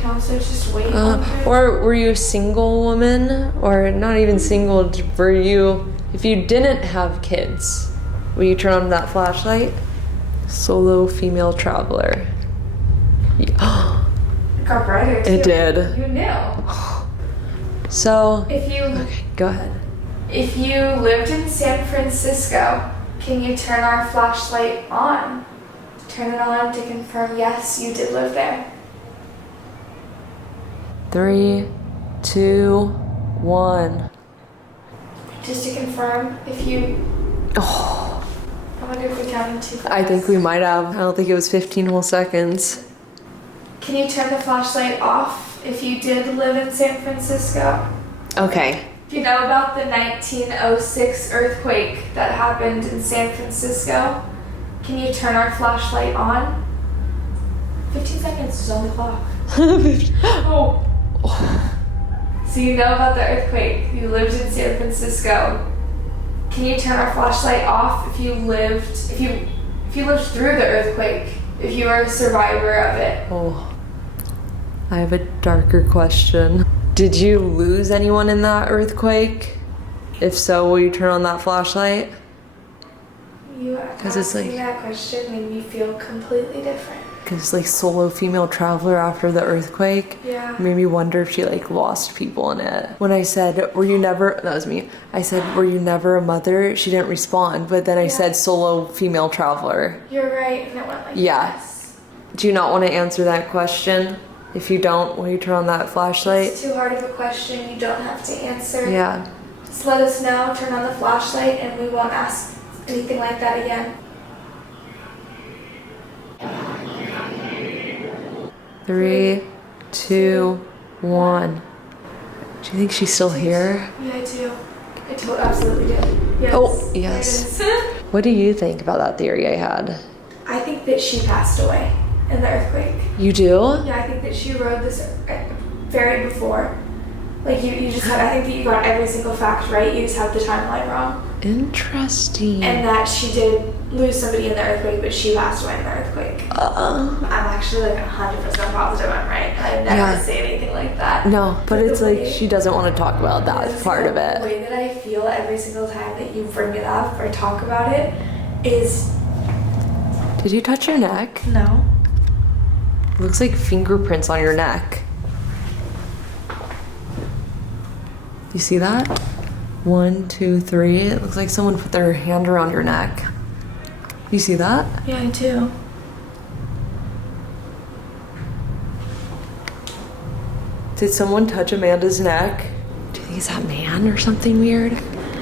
can also just wait on it. Or were you a single woman? Or not even single, were you, if you didn't have kids, will you turn on that flashlight? Solo female traveler. Yeah. It got brighter too. It did. You knew. So, If you okay, go ahead. If you lived in San Francisco, can you turn our flashlight on? Turn it on to confirm yes, you did live there. 3, 2, 1. Just to confirm if you. Oh, I wonder if we counted too fast. I think we might have. I don't think it was 15 whole seconds. Can you turn the flashlight off if you did live in San Francisco? Okay. Do you know about the 1906 earthquake that happened in San Francisco? Can you turn our flashlight on? 15 seconds is on the clock. Oh. So you know about the earthquake. You lived in San Francisco. Can you turn our flashlight off if you lived through the earthquake? If you were a survivor of it? Oh, I have a darker question. Did you lose anyone in that earthquake? If so, will you turn on that flashlight? You Because it's asking like- that question made me feel completely different. Because like solo female traveler after the earthquake Yeah. made me wonder if she like lost people in it. When I said, were you never, that was me. I said, were you never a mother? She didn't respond, but then I said solo female traveler. You're right, and it went like Yeah. this. Do you not want to answer that question? If you don't, will you turn on that flashlight? It's too hard of a question. You don't have to answer. Yeah. Just let us know, turn on the flashlight, and we won't ask anything like that again. 3, 2, 1. Do you think she's still here? Yeah, I do. I absolutely did. Yes. Oh, yes. There it is. What do you think about that theory I had? I think that she passed away in the earthquake. You do? Yeah, I think that she rode this ferry before. Like, you just had, I think that you got every single fact right, you just had the timeline wrong. Interesting. And that she did lose somebody in the earthquake, but she passed away in the earthquake. I'm actually like 100% positive I'm right. I never say anything like that. No, but it's the like way- she doesn't want to talk about that part of The it. way that I feel every single time that you bring it up or talk about it is Did you touch your neck? no. Looks like fingerprints on your neck. You see that? 1, 2, 3. It looks like someone put their hand around your neck. You see that? Yeah, I do. Did someone touch Amanda's neck? Do you think it's that man or something weird?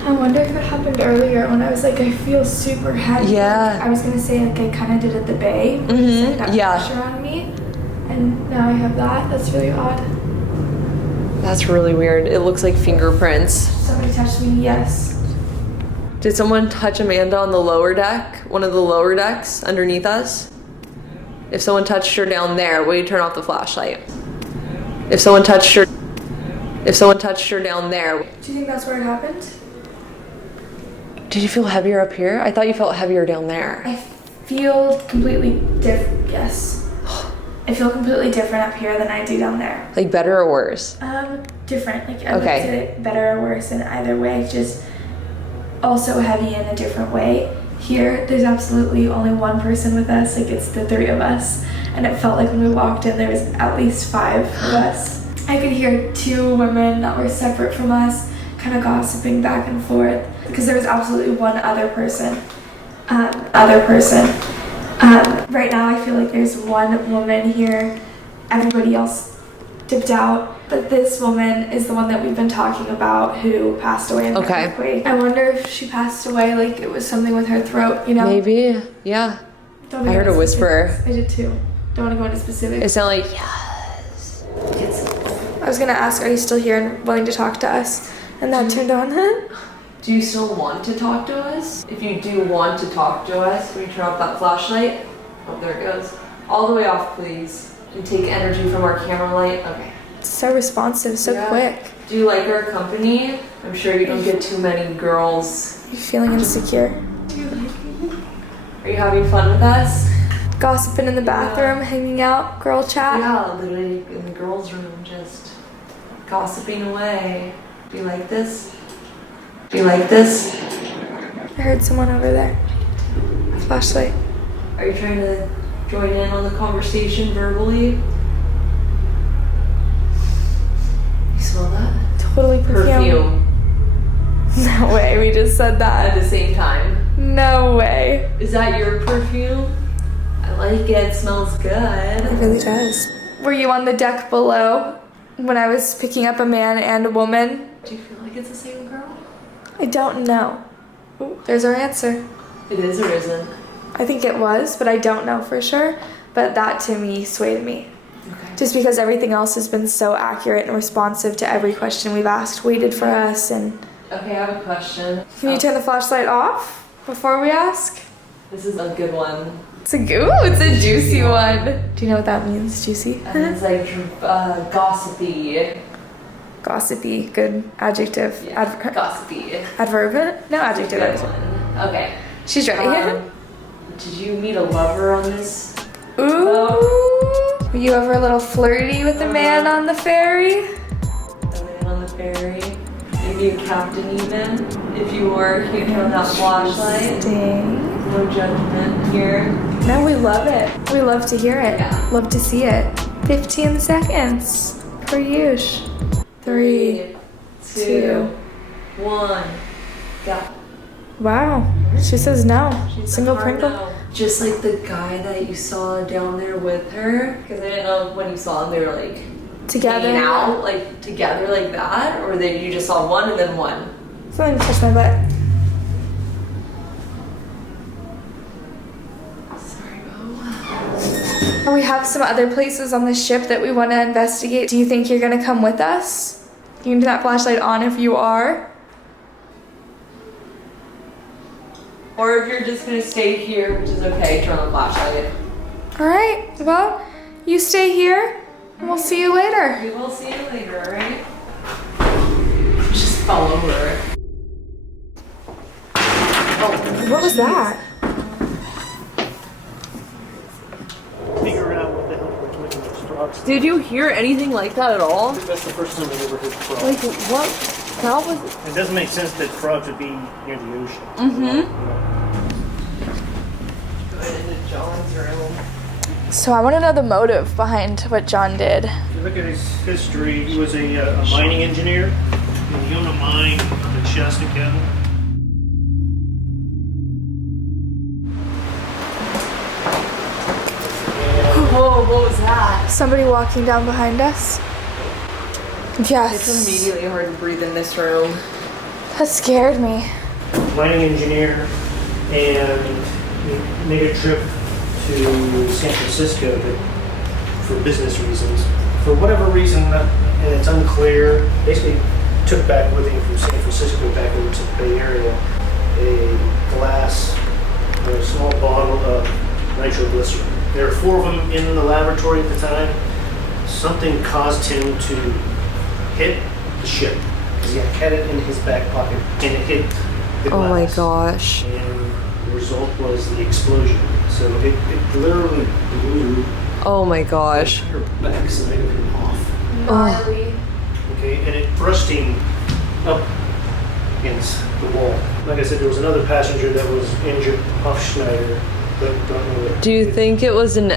I wonder if it happened earlier when I was like, I feel super heavy. Yeah. Like, I was gonna say like I kind of did at the bay. Like, that yeah. pressure on me, and now I have that. That's really odd. That's really weird. It looks like fingerprints. Somebody touched me. Yes. Did someone touch Amanda on the lower deck? One of the lower decks underneath us? If someone touched her down there, will you turn off the flashlight? If someone touched her down there. Do you think that's where it happened? Did you feel heavier up here? I thought you felt heavier down there. I feel completely different. Yes. I feel completely different up here than I do down there. Like better or worse? Different. Like I Okay. looked at it better or worse in either way. Just also heavy in a different way. Here, there's absolutely only one person with us. Like it's the three of us, and it felt like when we walked in, there was at least 5 of us. I could hear 2 women that were separate from us, kind of gossiping back and forth, because there was absolutely one other person. Right now I feel like there's one woman here. Everybody else dipped out. But this woman is the one that we've been talking about who passed away in the earthquake. I wonder if she passed away like it was something with her throat, you know? Maybe, yeah. Don't I heard a whisper. I did too. Don't want to go into specifics. It sounded like, yes. I was gonna ask, are you still here and willing to talk to us? And that turned on. Do you still want to talk to us? If you do want to talk to us, can we turn off that flashlight? Oh, there it goes. All the way off, please. And take energy from our camera light. Okay. So responsive, so quick. Do you like our company? I'm sure you don't get too many girls. You're feeling insecure. Do you like me? Are you having fun with us? Gossiping in the bathroom, hanging out, girl chat. Yeah, literally in the girls' room, just gossiping away. Do you like this? Do you like this? I heard someone over there. Flashlight. Are you trying to join in on the conversation verbally? You smell that? Totally perfume. No way, we just said that. At the same time. No way. Is that your perfume? I like it. It smells good. It really does. Were you on the deck below when I was picking up a man and a woman? Do you feel like it's the same girl? I don't know. Ooh, there's our answer. It is or isn't? I think it was, but I don't know for sure. But that to me swayed me. Okay. Just because everything else has been so accurate and responsive to every question we've asked, waited for us, and... Okay, I have a question. Can you turn the flashlight off before we ask? This is a good one. It's a juicy one. Do you know what that means, juicy? And it's like gossipy. Gossipy, good adjective. Yeah, gossipy. Adverb? No, adjective. Good one. Okay. She's ready. Did you meet a lover on this? Ooh. Were you ever a little flirty with a man on the ferry? A man on the ferry. Maybe a captain even. If you were, you turn on that flashlight. Dang. No judgment here. No, we love it. We love to hear it. Yeah. Love to see it. 15 seconds. Per use. 3, 2, 1. Go. Wow. She says no. She's Single a hard Pringle. no. Just like the guy that you saw down there with her. Because I didn't know when you saw them, they were like Together. hanging out, like together like that, or that you just saw one and then one. Something touched my butt. Sorry, Bo. We have some other places on the ship that we want to investigate. Do you think you're going to come with us? You can turn that flashlight on if you are. Or if you're just gonna stay here, which is okay, turn on the flashlight. Alright, well, you stay here and we'll see you later. We will see you later, alright? Just fell over. Oh, What was that? Figure out what the hell we're doing with those frogs. did you hear anything like that at all? That's the first time I've ever heard frogs. Like, what? That was. It doesn't make sense that frogs would be near the ocean. Go into John's room. So I want to know the motive behind what John did. If you look at his history, he was a mining engineer, and he owned a mine up in Shasta County. Whoa, what was that? Somebody walking down behind us? Yes. It's immediately hard to breathe in this room. That scared me. Mining engineer, and he made a trip to San Francisco for business reasons. For whatever reason, and it's unclear, basically took back with him from San Francisco back over to the Bay Area a glass, or a small bottle of nitroglycerin. There were 4 of them in the laboratory at the time. Something caused him to hit the ship because he had it in his back pocket and it hit the glass. Oh my gosh. And the result was the explosion. So it literally blew Oh my gosh. her backside of him off. Gnarly. Okay, and it thrust him up against the wall. Like I said, there was another passenger that was injured off Schneider, but don't know what. Do you think it was an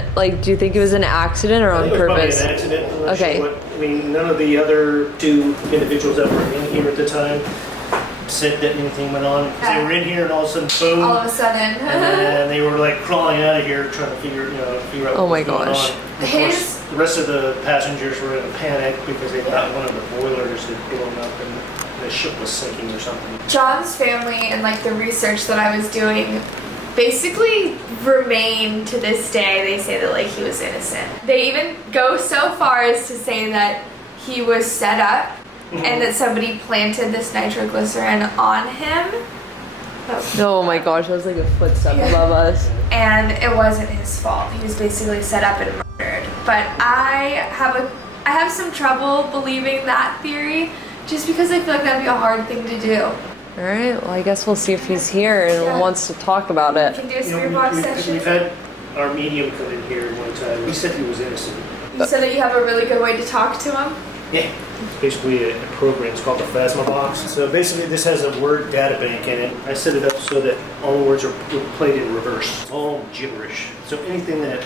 accident or I on think it was probably purpose? an accident. I'm not Okay. sure what. I mean, none of the other 2 individuals that were in here at the time said that anything went on. 'Cause they were in here and all of a sudden, boom. All of a sudden. And then they were like crawling out of here trying to figure out Oh my what's going gosh. on. Of course, the rest of the passengers were in a panic because they thought one of the boilers had blown up and the ship was sinking or something. John's family and like the research that I was doing basically remain to this day. They say that like he was innocent. They even go so far as to say that he was set up and that somebody planted this nitroglycerin on him. Oh my gosh, that was like a footstep above us. And it wasn't his fault. He was basically set up and murdered. But I have some trouble believing that theory just because I feel like that'd be a hard thing to do. Alright, well I guess we'll see if he's here and wants to talk about We it. can do a spirit box session. We've had our medium come in here one time. He said he was innocent. You said that you have a really good way to talk to him. Yeah. It's basically a program. It's called the Phasma Box. So basically this has a word data bank in it. I set it up so that all words are played in reverse. It's all gibberish. So anything that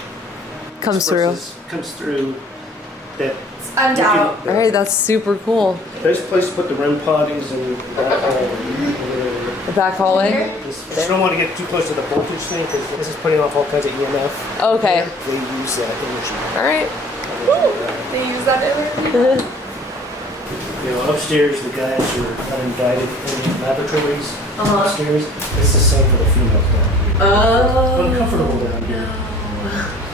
Comes comes through that Undoubt. Alright, that's super cool. best place to put the REM pod is in that hallway. The back hallway? Just don't want to get too close to the voltage thing because this is putting off all kinds of EMF. Okay. They use that energy. Alright. They use that energy. Upstairs the guys are uninvited in the laboratories. Upstairs, it's the same for the females down here. Oh. Uncomfortable down here.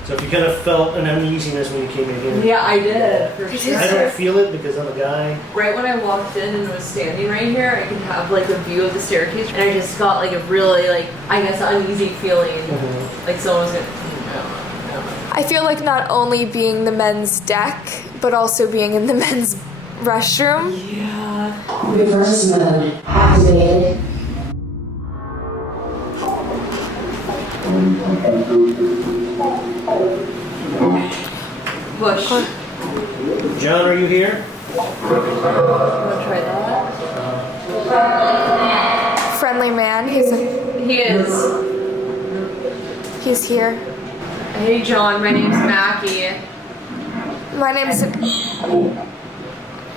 So if you kind of felt an uneasiness when you came in here. Yeah, I did. For I sure. don't feel it because I'm a guy. Right when I walked in and was standing right here, I could have like a view of the staircase, and I just got like a really I guess uneasy feeling, like someone was gonna. I feel like not only being the men's deck, but also being in the men's restroom. Yeah. Reverse mode activated. Push. John, are you here? Wanna try that? Friendly man. He is. He's here. Hey John, my name's Mackie. My name's.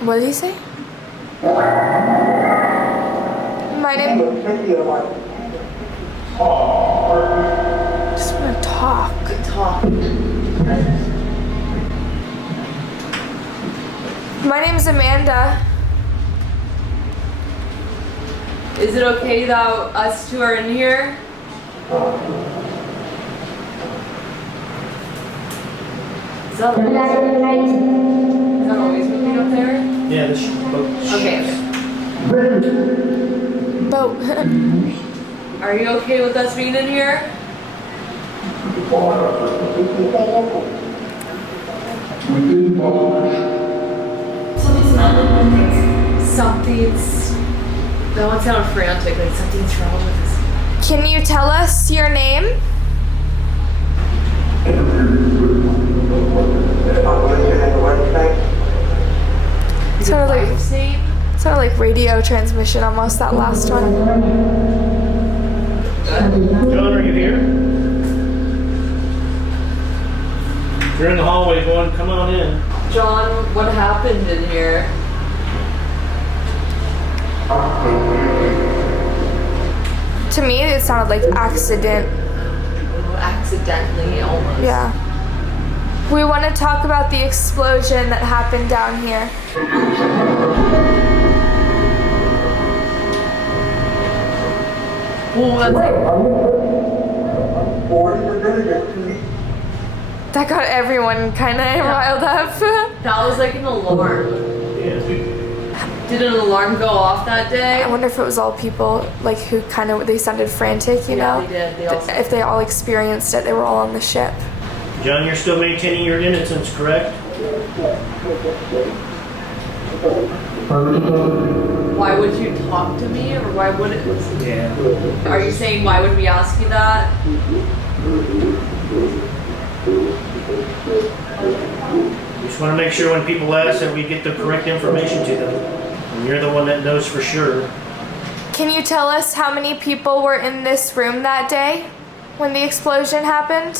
What did he say? My name. Just wanna talk. Talk. My name's Amanda. Is it okay that us two are in here? Is that always moving up there? Yeah, this boat. Okay. Boat. Are you okay with us being in here? Something's. That one sounded frantic, like something's wrong with us. Can you tell us your name? Sounded like radio transmission almost, that last one. John, are you here? If you're in the hallway going, come on in. John, what happened in here? To me, it sounded like accident. Accidentally, almost. Yeah. We want to talk about the explosion that happened down here. Well, that's That got everyone kind of riled up. that was like an alarm. Did an alarm go off that day? I wonder if it was all people like who kind of they sounded frantic, you know? They did. They all. If they all experienced it, they were all on the ship. John, you're still maintaining your innocence, correct? Why would you talk to me, or why would it? Yeah. Are you saying why would we ask you that? We just want to make sure when people ask that we get the correct information to them. And you're the one that knows for sure. Can you tell us how many people were in this room that day when the explosion happened?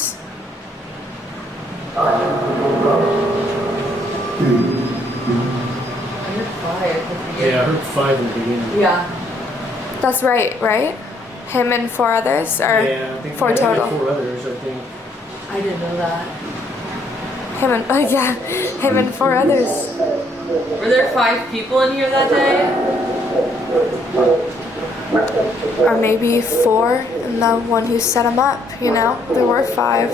I heard 5 at the beginning. Yeah, I heard 5 in the beginning. Yeah. That's right? Him and 4 others? Or Yeah, I think 4 maybe total? 4 others, I think. I didn't know that. Him and 4 others. Were there 5 people in here that day? Or maybe 4 and the one who set him up, you know? There were 5.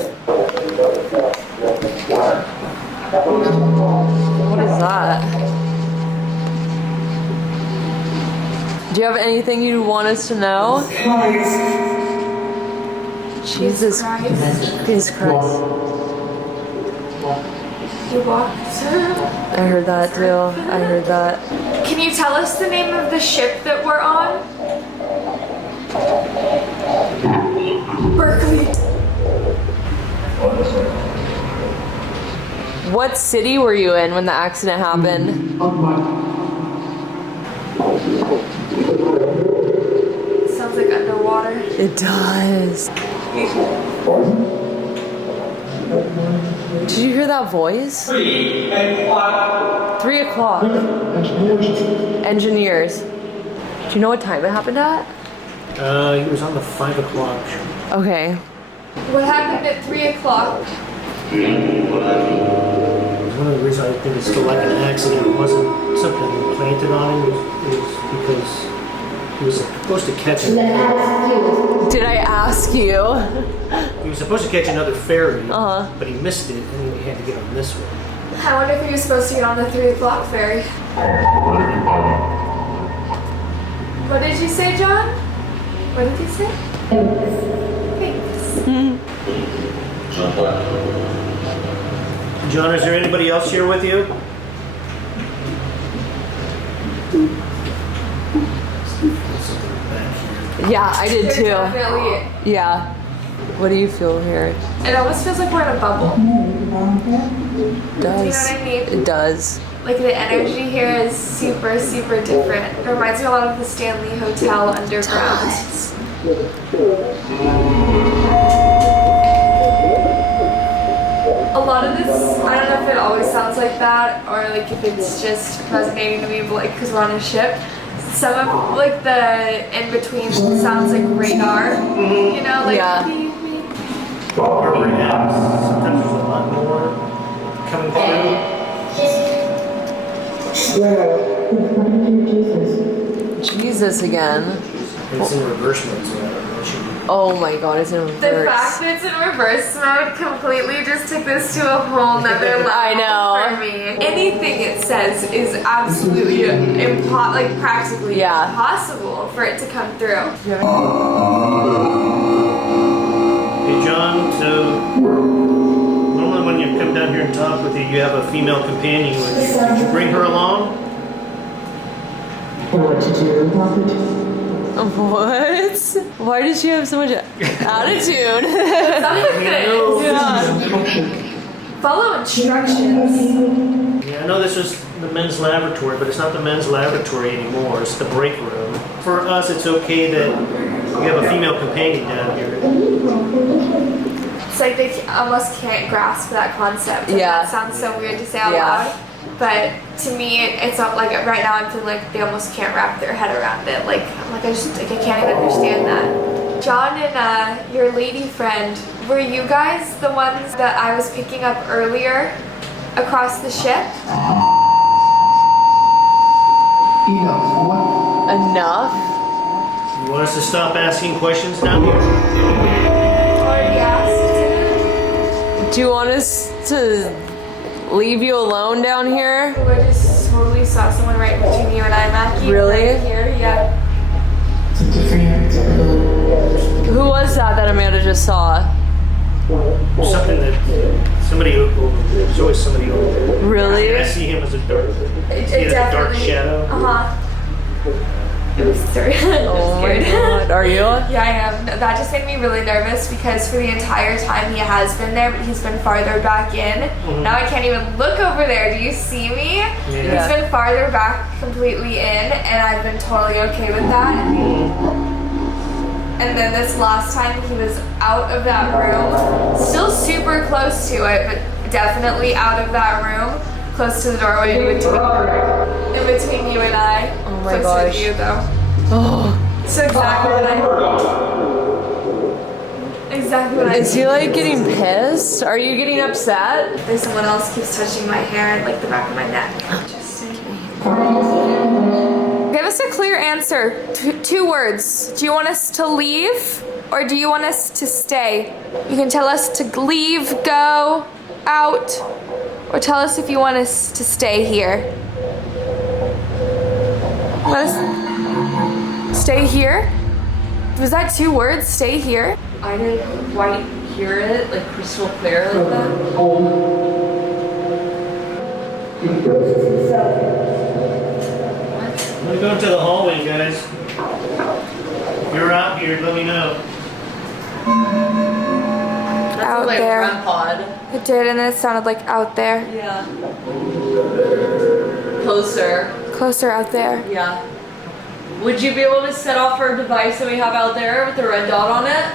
What is that? Do you have anything you want us to know? Jesus Christ. You walked. I heard that too. I heard that. Can you tell us the name of the ship that we're on? Berkeley. What city were you in when the accident happened? Sounds like underwater. It does. Did you hear that voice? 3 o'clock. Engineers. Do you know what time it happened at? He was on the 5 o'clock. Okay. What happened at 3 o'clock? One of the reasons I think it's still like an accident, it wasn't something planted on him, it was because he was supposed to catch it. Did I ask you? He was supposed to catch another ferry, Uh-huh. but he missed it, and he had to get on this one. I wonder if he was supposed to get on the 3 o'clock ferry. What did you say, John? What did you say? Thanks. John, is there anybody else here with you? Yeah, I did There's too. definitely, Yeah. What do you feel here? it almost feels like we're in a bubble. It Do you know does. what I mean? It does. Like the energy here is super, super different. It reminds me a lot of the Stanley Hotel underground. A lot of this, I don't know if it always sounds like that or like if it's just resonating to me, but like because we're on a ship. Some of like the in between sounds like radar, you know, like Yeah. beep, beep. Where we're at, sometimes there's a lot more coming through. Jesus again. It's in reverse mode, so I don't know. Oh my god, it's in The reverse. fact that it's in reverse mode completely just took this to a whole nother level I know. for me. Anything it says is absolutely practically Yeah. impossible for it to come through. Hey John, so normally when you come down here and talk with you have a female companion with you. Did you bring her along? What to do? What? Why does she have so much attitude? Yeah. Follow instructions. Yeah, I know this is the men's laboratory, but it's not the men's laboratory anymore. It's the break room. For us, it's okay that we have a female companion down here. It's like they almost can't grasp that concept. And Yeah. That sounds so weird to say out Yeah. loud. But to me, it's not like right now I'm feeling like they almost can't wrap their head around it. I can't even understand that. John and your lady friend, were you guys the ones that I was picking up earlier across the ship? Enough? You want us to stop asking questions down here? Already asked. Do you want us to leave you alone down here? I just totally saw someone right between you and I, Mackie. Really? Right here, yeah. Who was that Amanda just saw? Something that somebody over there. There's always somebody over there. Really? I see him as a dark, It he has a dark definitely- shadow. It was sorry. Oh my god. Are you? Yeah, I am. That just made me really nervous because for the entire time he has been there, but he's been farther back in. Now I can't even look over there. Do you see me? Yeah. He's been farther back completely in, and I've been totally okay with that. And then this last time he was out of that room, still super close to it, but definitely out of that room, close to the doorway in between you and I. Oh my Closer gosh. to you though. Oh, So exactly what I Is he like getting pissed? Are you getting upset? There's someone else keeps touching my hair and like the back of my neck. Give us a clear answer. Two words. Do you want us to leave or do you want us to stay? You can tell us to leave, go, out, or tell us if you want us to stay here. Let us stay here? Was that 2 words? Stay here? I didn't quite hear it like crystal clear like that. We're going to the hallway, guys. If you're out here, let me know. That Out sounds like there. REM pod. It did, and then it sounded like out there. Yeah. Closer. Closer out there. Yeah. Would you be able to set off our device that we have out there with the red dot on it?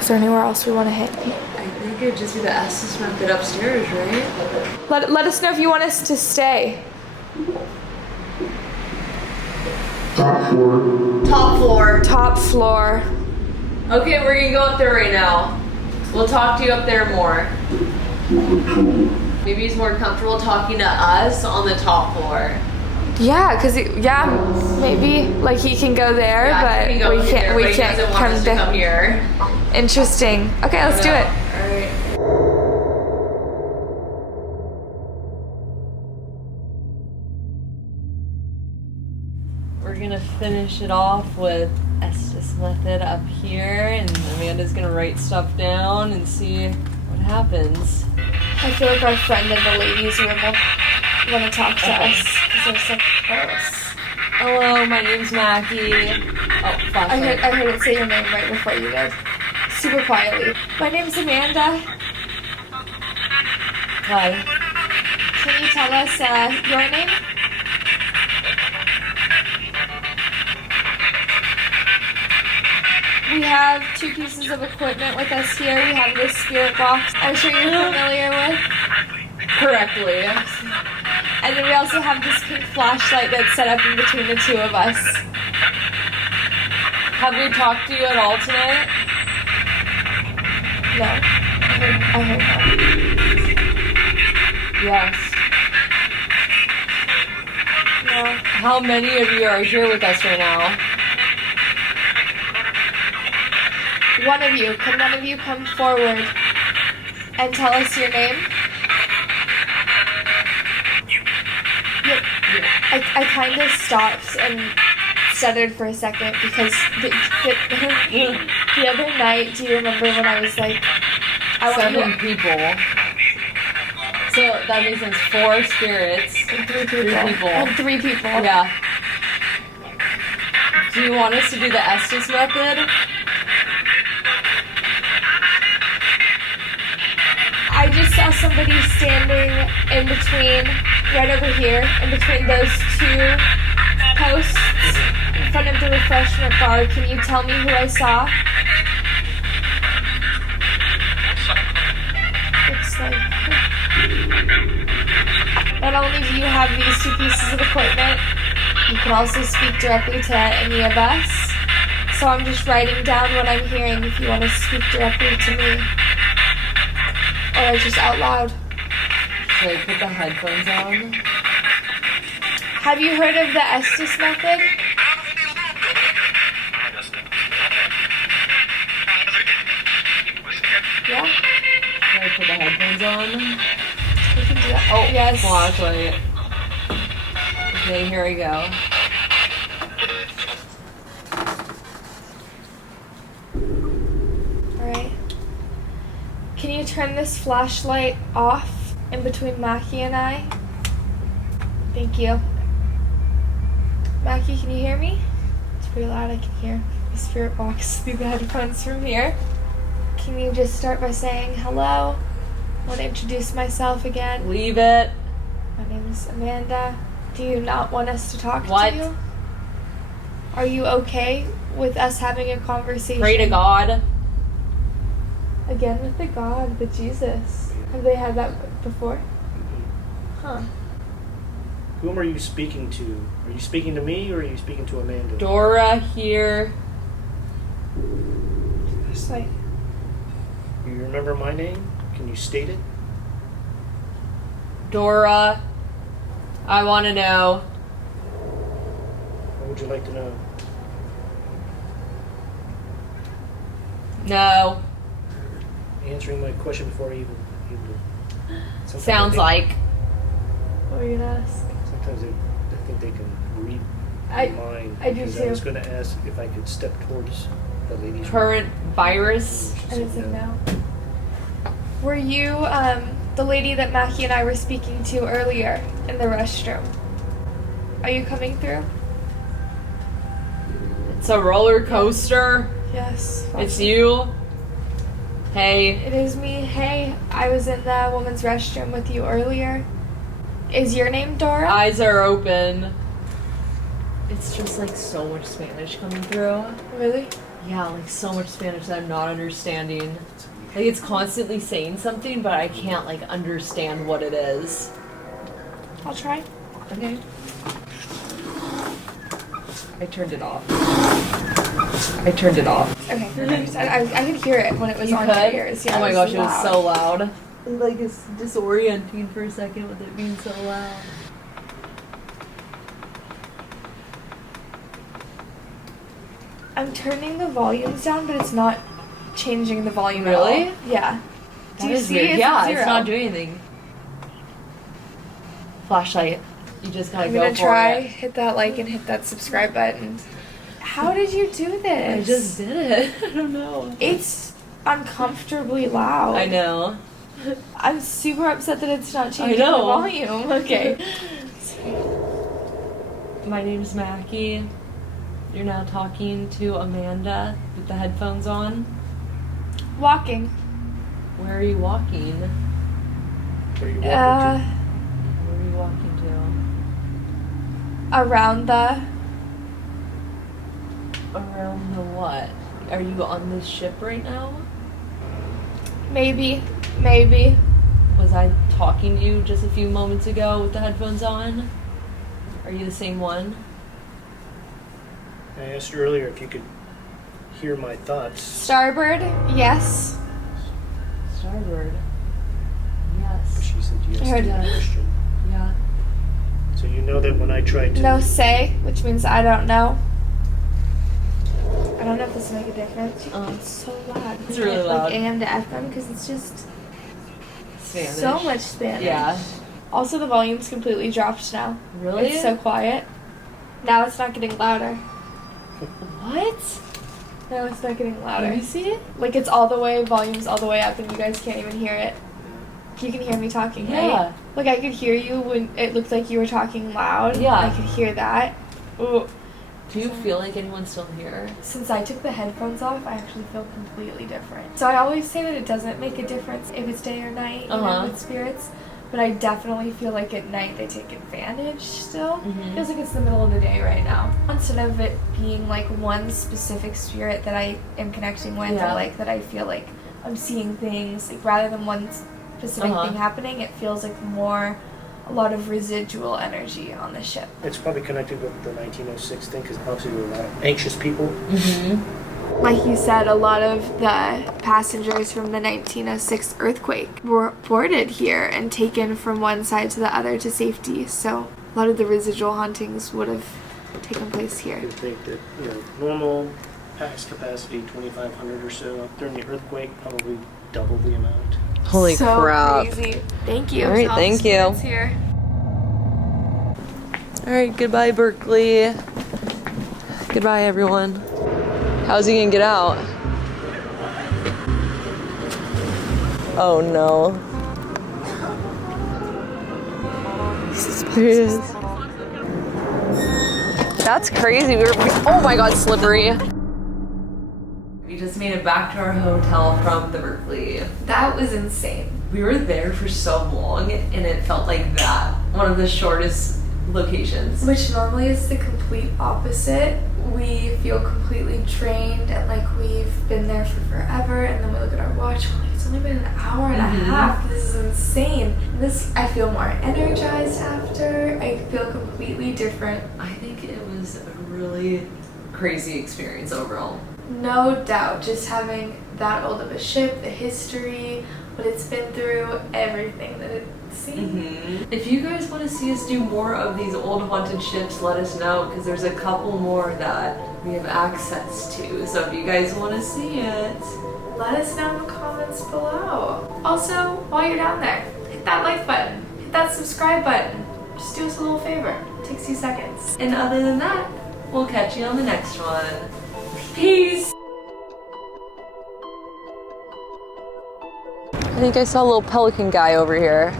Is there anywhere else we want to hit? I think it would just be the Estes method upstairs, right? Let us know if you want us to stay. Top floor. Top floor. Top floor. Okay, we're gonna go up there right now. We'll talk to you up there more. Maybe he's more comfortable talking to us on the top floor. Yeah, maybe like he can go there, Yeah, but he can go we over can't. there, We but he can't doesn't want us to down. come here. Interesting. Okay, let's do it. Alright. We're gonna finish it off with Estes method up here, and Amanda's gonna write stuff down and see what happens. I feel like our friend in the ladies' room will want to talk to us because they're so close. Hello, my name's Mackie. Oh, I flashlight. heard it say your name right before you did. Super quietly. My name's Amanda. Hi. Can you tell us your name? We have 2 pieces of equipment with us here. We have this spirit box I'm sure you're familiar with. Correctly. And then we also have this pink flashlight that's set up in between the 2 of us. Have we talked to you at all tonight? No. I heard no. Yes. No. How many of you are here with us right now? One of you. Can one of you come forward and tell us your name? Yep. I kind of stopped and stuttered for a second because the other night, do you remember when I was like, I want 7 people. So that makes sense. 4 spirits. 3 people. 3 people. And 3 people. Yeah. Do you want us to do the Estes method? I just saw somebody standing in between, right over here, in between those 2 posts in front of the refreshment bar. Can you tell me who I saw? Looks like... Not only do you have these 2 pieces of equipment, you can also speak directly to any of us. So I'm just writing down what I'm hearing if you want to speak directly to me. Or just out loud. Should I put the headphones on? Have you heard of the Estes method? Yeah? Should I put the headphones on? We can do that. Oh, yes. Flashlight. Okay, here we go. Alright. Can you turn this flashlight off in between Mackie and I? Thank you. Mackie, can you hear me? It's pretty loud, I can hear the spirit box through the headphones from here. Can you just start by saying hello? I want to introduce myself again. Leave it. My name is Amanda. Do you not want us to talk What? to you? Are you okay with us having a conversation? Pray to God. Again with the God, the Jesus. Have they had that before? Huh. Whom are you speaking to? Are you speaking to me or are you speaking to Amanda? Dora here. Just like, You remember my name? Can you state it? Dora. I want to know. What would you like to know? No. Answering my question before I even sometimes Sounds like. what were you gonna ask? Sometimes I think they can read I- my mind. I do because too. I was going to ask if I could step towards the lady's Current virus. She I didn't said say no. Were you the lady that Mackie and I were speaking to earlier in the restroom? Are you coming through? It's a roller coaster. Yes. It's you. Hey. It is me. Hey, I was in the women's restroom with you earlier. Is your name Dora? Eyes are open. It's just like so much Spanish coming through. Really? Yeah, like so much Spanish that I'm not understanding. Like it's constantly saying something, but I can't like understand what it is. I'll try. Okay. I turned it off. Okay. I could hear it when it was You on could? your ears. Yeah, Oh my gosh, it was loud. so loud. Like it's disorienting for a second with it being so loud. I'm turning the volumes down, but it's not changing the volume at Really? all. Yeah. Do you That is see? weird. It's Yeah, zero. it's not doing anything. Flashlight. You just gotta I'm go gonna for try. it. Hit that like and hit that subscribe button. How did you do this? I just did it. I don't know. It's uncomfortably loud. I know. I'm super upset that it's not changing know. the volume. Okay. My name's Mackie. You're now talking to Amanda with the headphones on. Walking. Where are you walking? Where are you walking Where are you walking Around the. to? Around the what? Are you on this ship right now? Maybe. Was I talking to you just a few moments ago with the headphones on? Are you the same one? to? I asked you earlier if you could hear my thoughts. Starboard. Yes. Starboard. But Yes. she said yes I heard to the that. question. Yeah. So you know that when I tried to... No say, which means I don't know. I don't know if this will make a difference. It's so loud. It's really loud. Like AM to FM because it's just Spanish. so much Spanish. Yeah. Also, the volume's completely dropped now. Really? It's so quiet. Now it's not getting louder. What? No, it's not getting louder. Let me see it. Like it's all the way, volume's all the way up, and you guys can't even hear it. You can hear me talking, Yeah. right? Like I could hear you when it looked like you were talking loud. Yeah. I could hear that. Ooh. Do you feel like anyone's still here? Since I took the headphones off, I actually feel completely different. So I always say that it doesn't make a difference if it's day or night, you know, with spirits. But I definitely feel like at night they take advantage still. Mhm. Feels like it's the middle of the day right now. Instead of it being like one specific spirit that I am connecting with, Yeah. or like that I feel like I'm seeing things, like rather than one specific thing happening, it feels like more a lot of residual energy on the ship. It's probably connected with the 1906 thing because obviously there were a lot of anxious people. Mm-hmm. Like you said, a lot of the passengers from the 1906 earthquake were boarded here and taken from one side to the other to safety. So a lot of the residual hauntings would have taken place here. You think that, you know, normal pax capacity, 2,500 or so. During the earthquake, probably double the amount. Holy so crap. Crazy. Thank you. All right, to the thank you. students Here. All right, goodbye, Berkeley. Goodbye, everyone. How's he gonna get out? Oh no. There he is. That's crazy. Oh my god, slippery. We just made it back to our hotel from the Berkeley. That was insane. We were there for so long and it felt like that. One of the shortest locations. Which normally is the complete opposite. We feel completely drained and like we've been there for forever, and then we look at our watch, we're like, it's It's only been an hour and a half. This is insane. I feel more energized after. I feel completely different. I think it was a really crazy experience overall. No doubt, just having that old of a ship, the history, what it's been through, everything that it's seen. If you guys want to see us do more of these old haunted ships, let us know, because there's a couple more that we have access to. So if you guys want to see it, let us know in the comments below. Also, while you're down there, hit that like button, hit that subscribe button. Just do us a little favor. It takes 2 seconds. and other than that, we'll catch you on the next one. Peace! I think I saw a little pelican guy over here.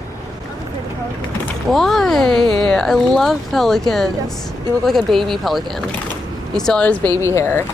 Why? I love pelicans. You look like a baby pelican. He still has baby hair.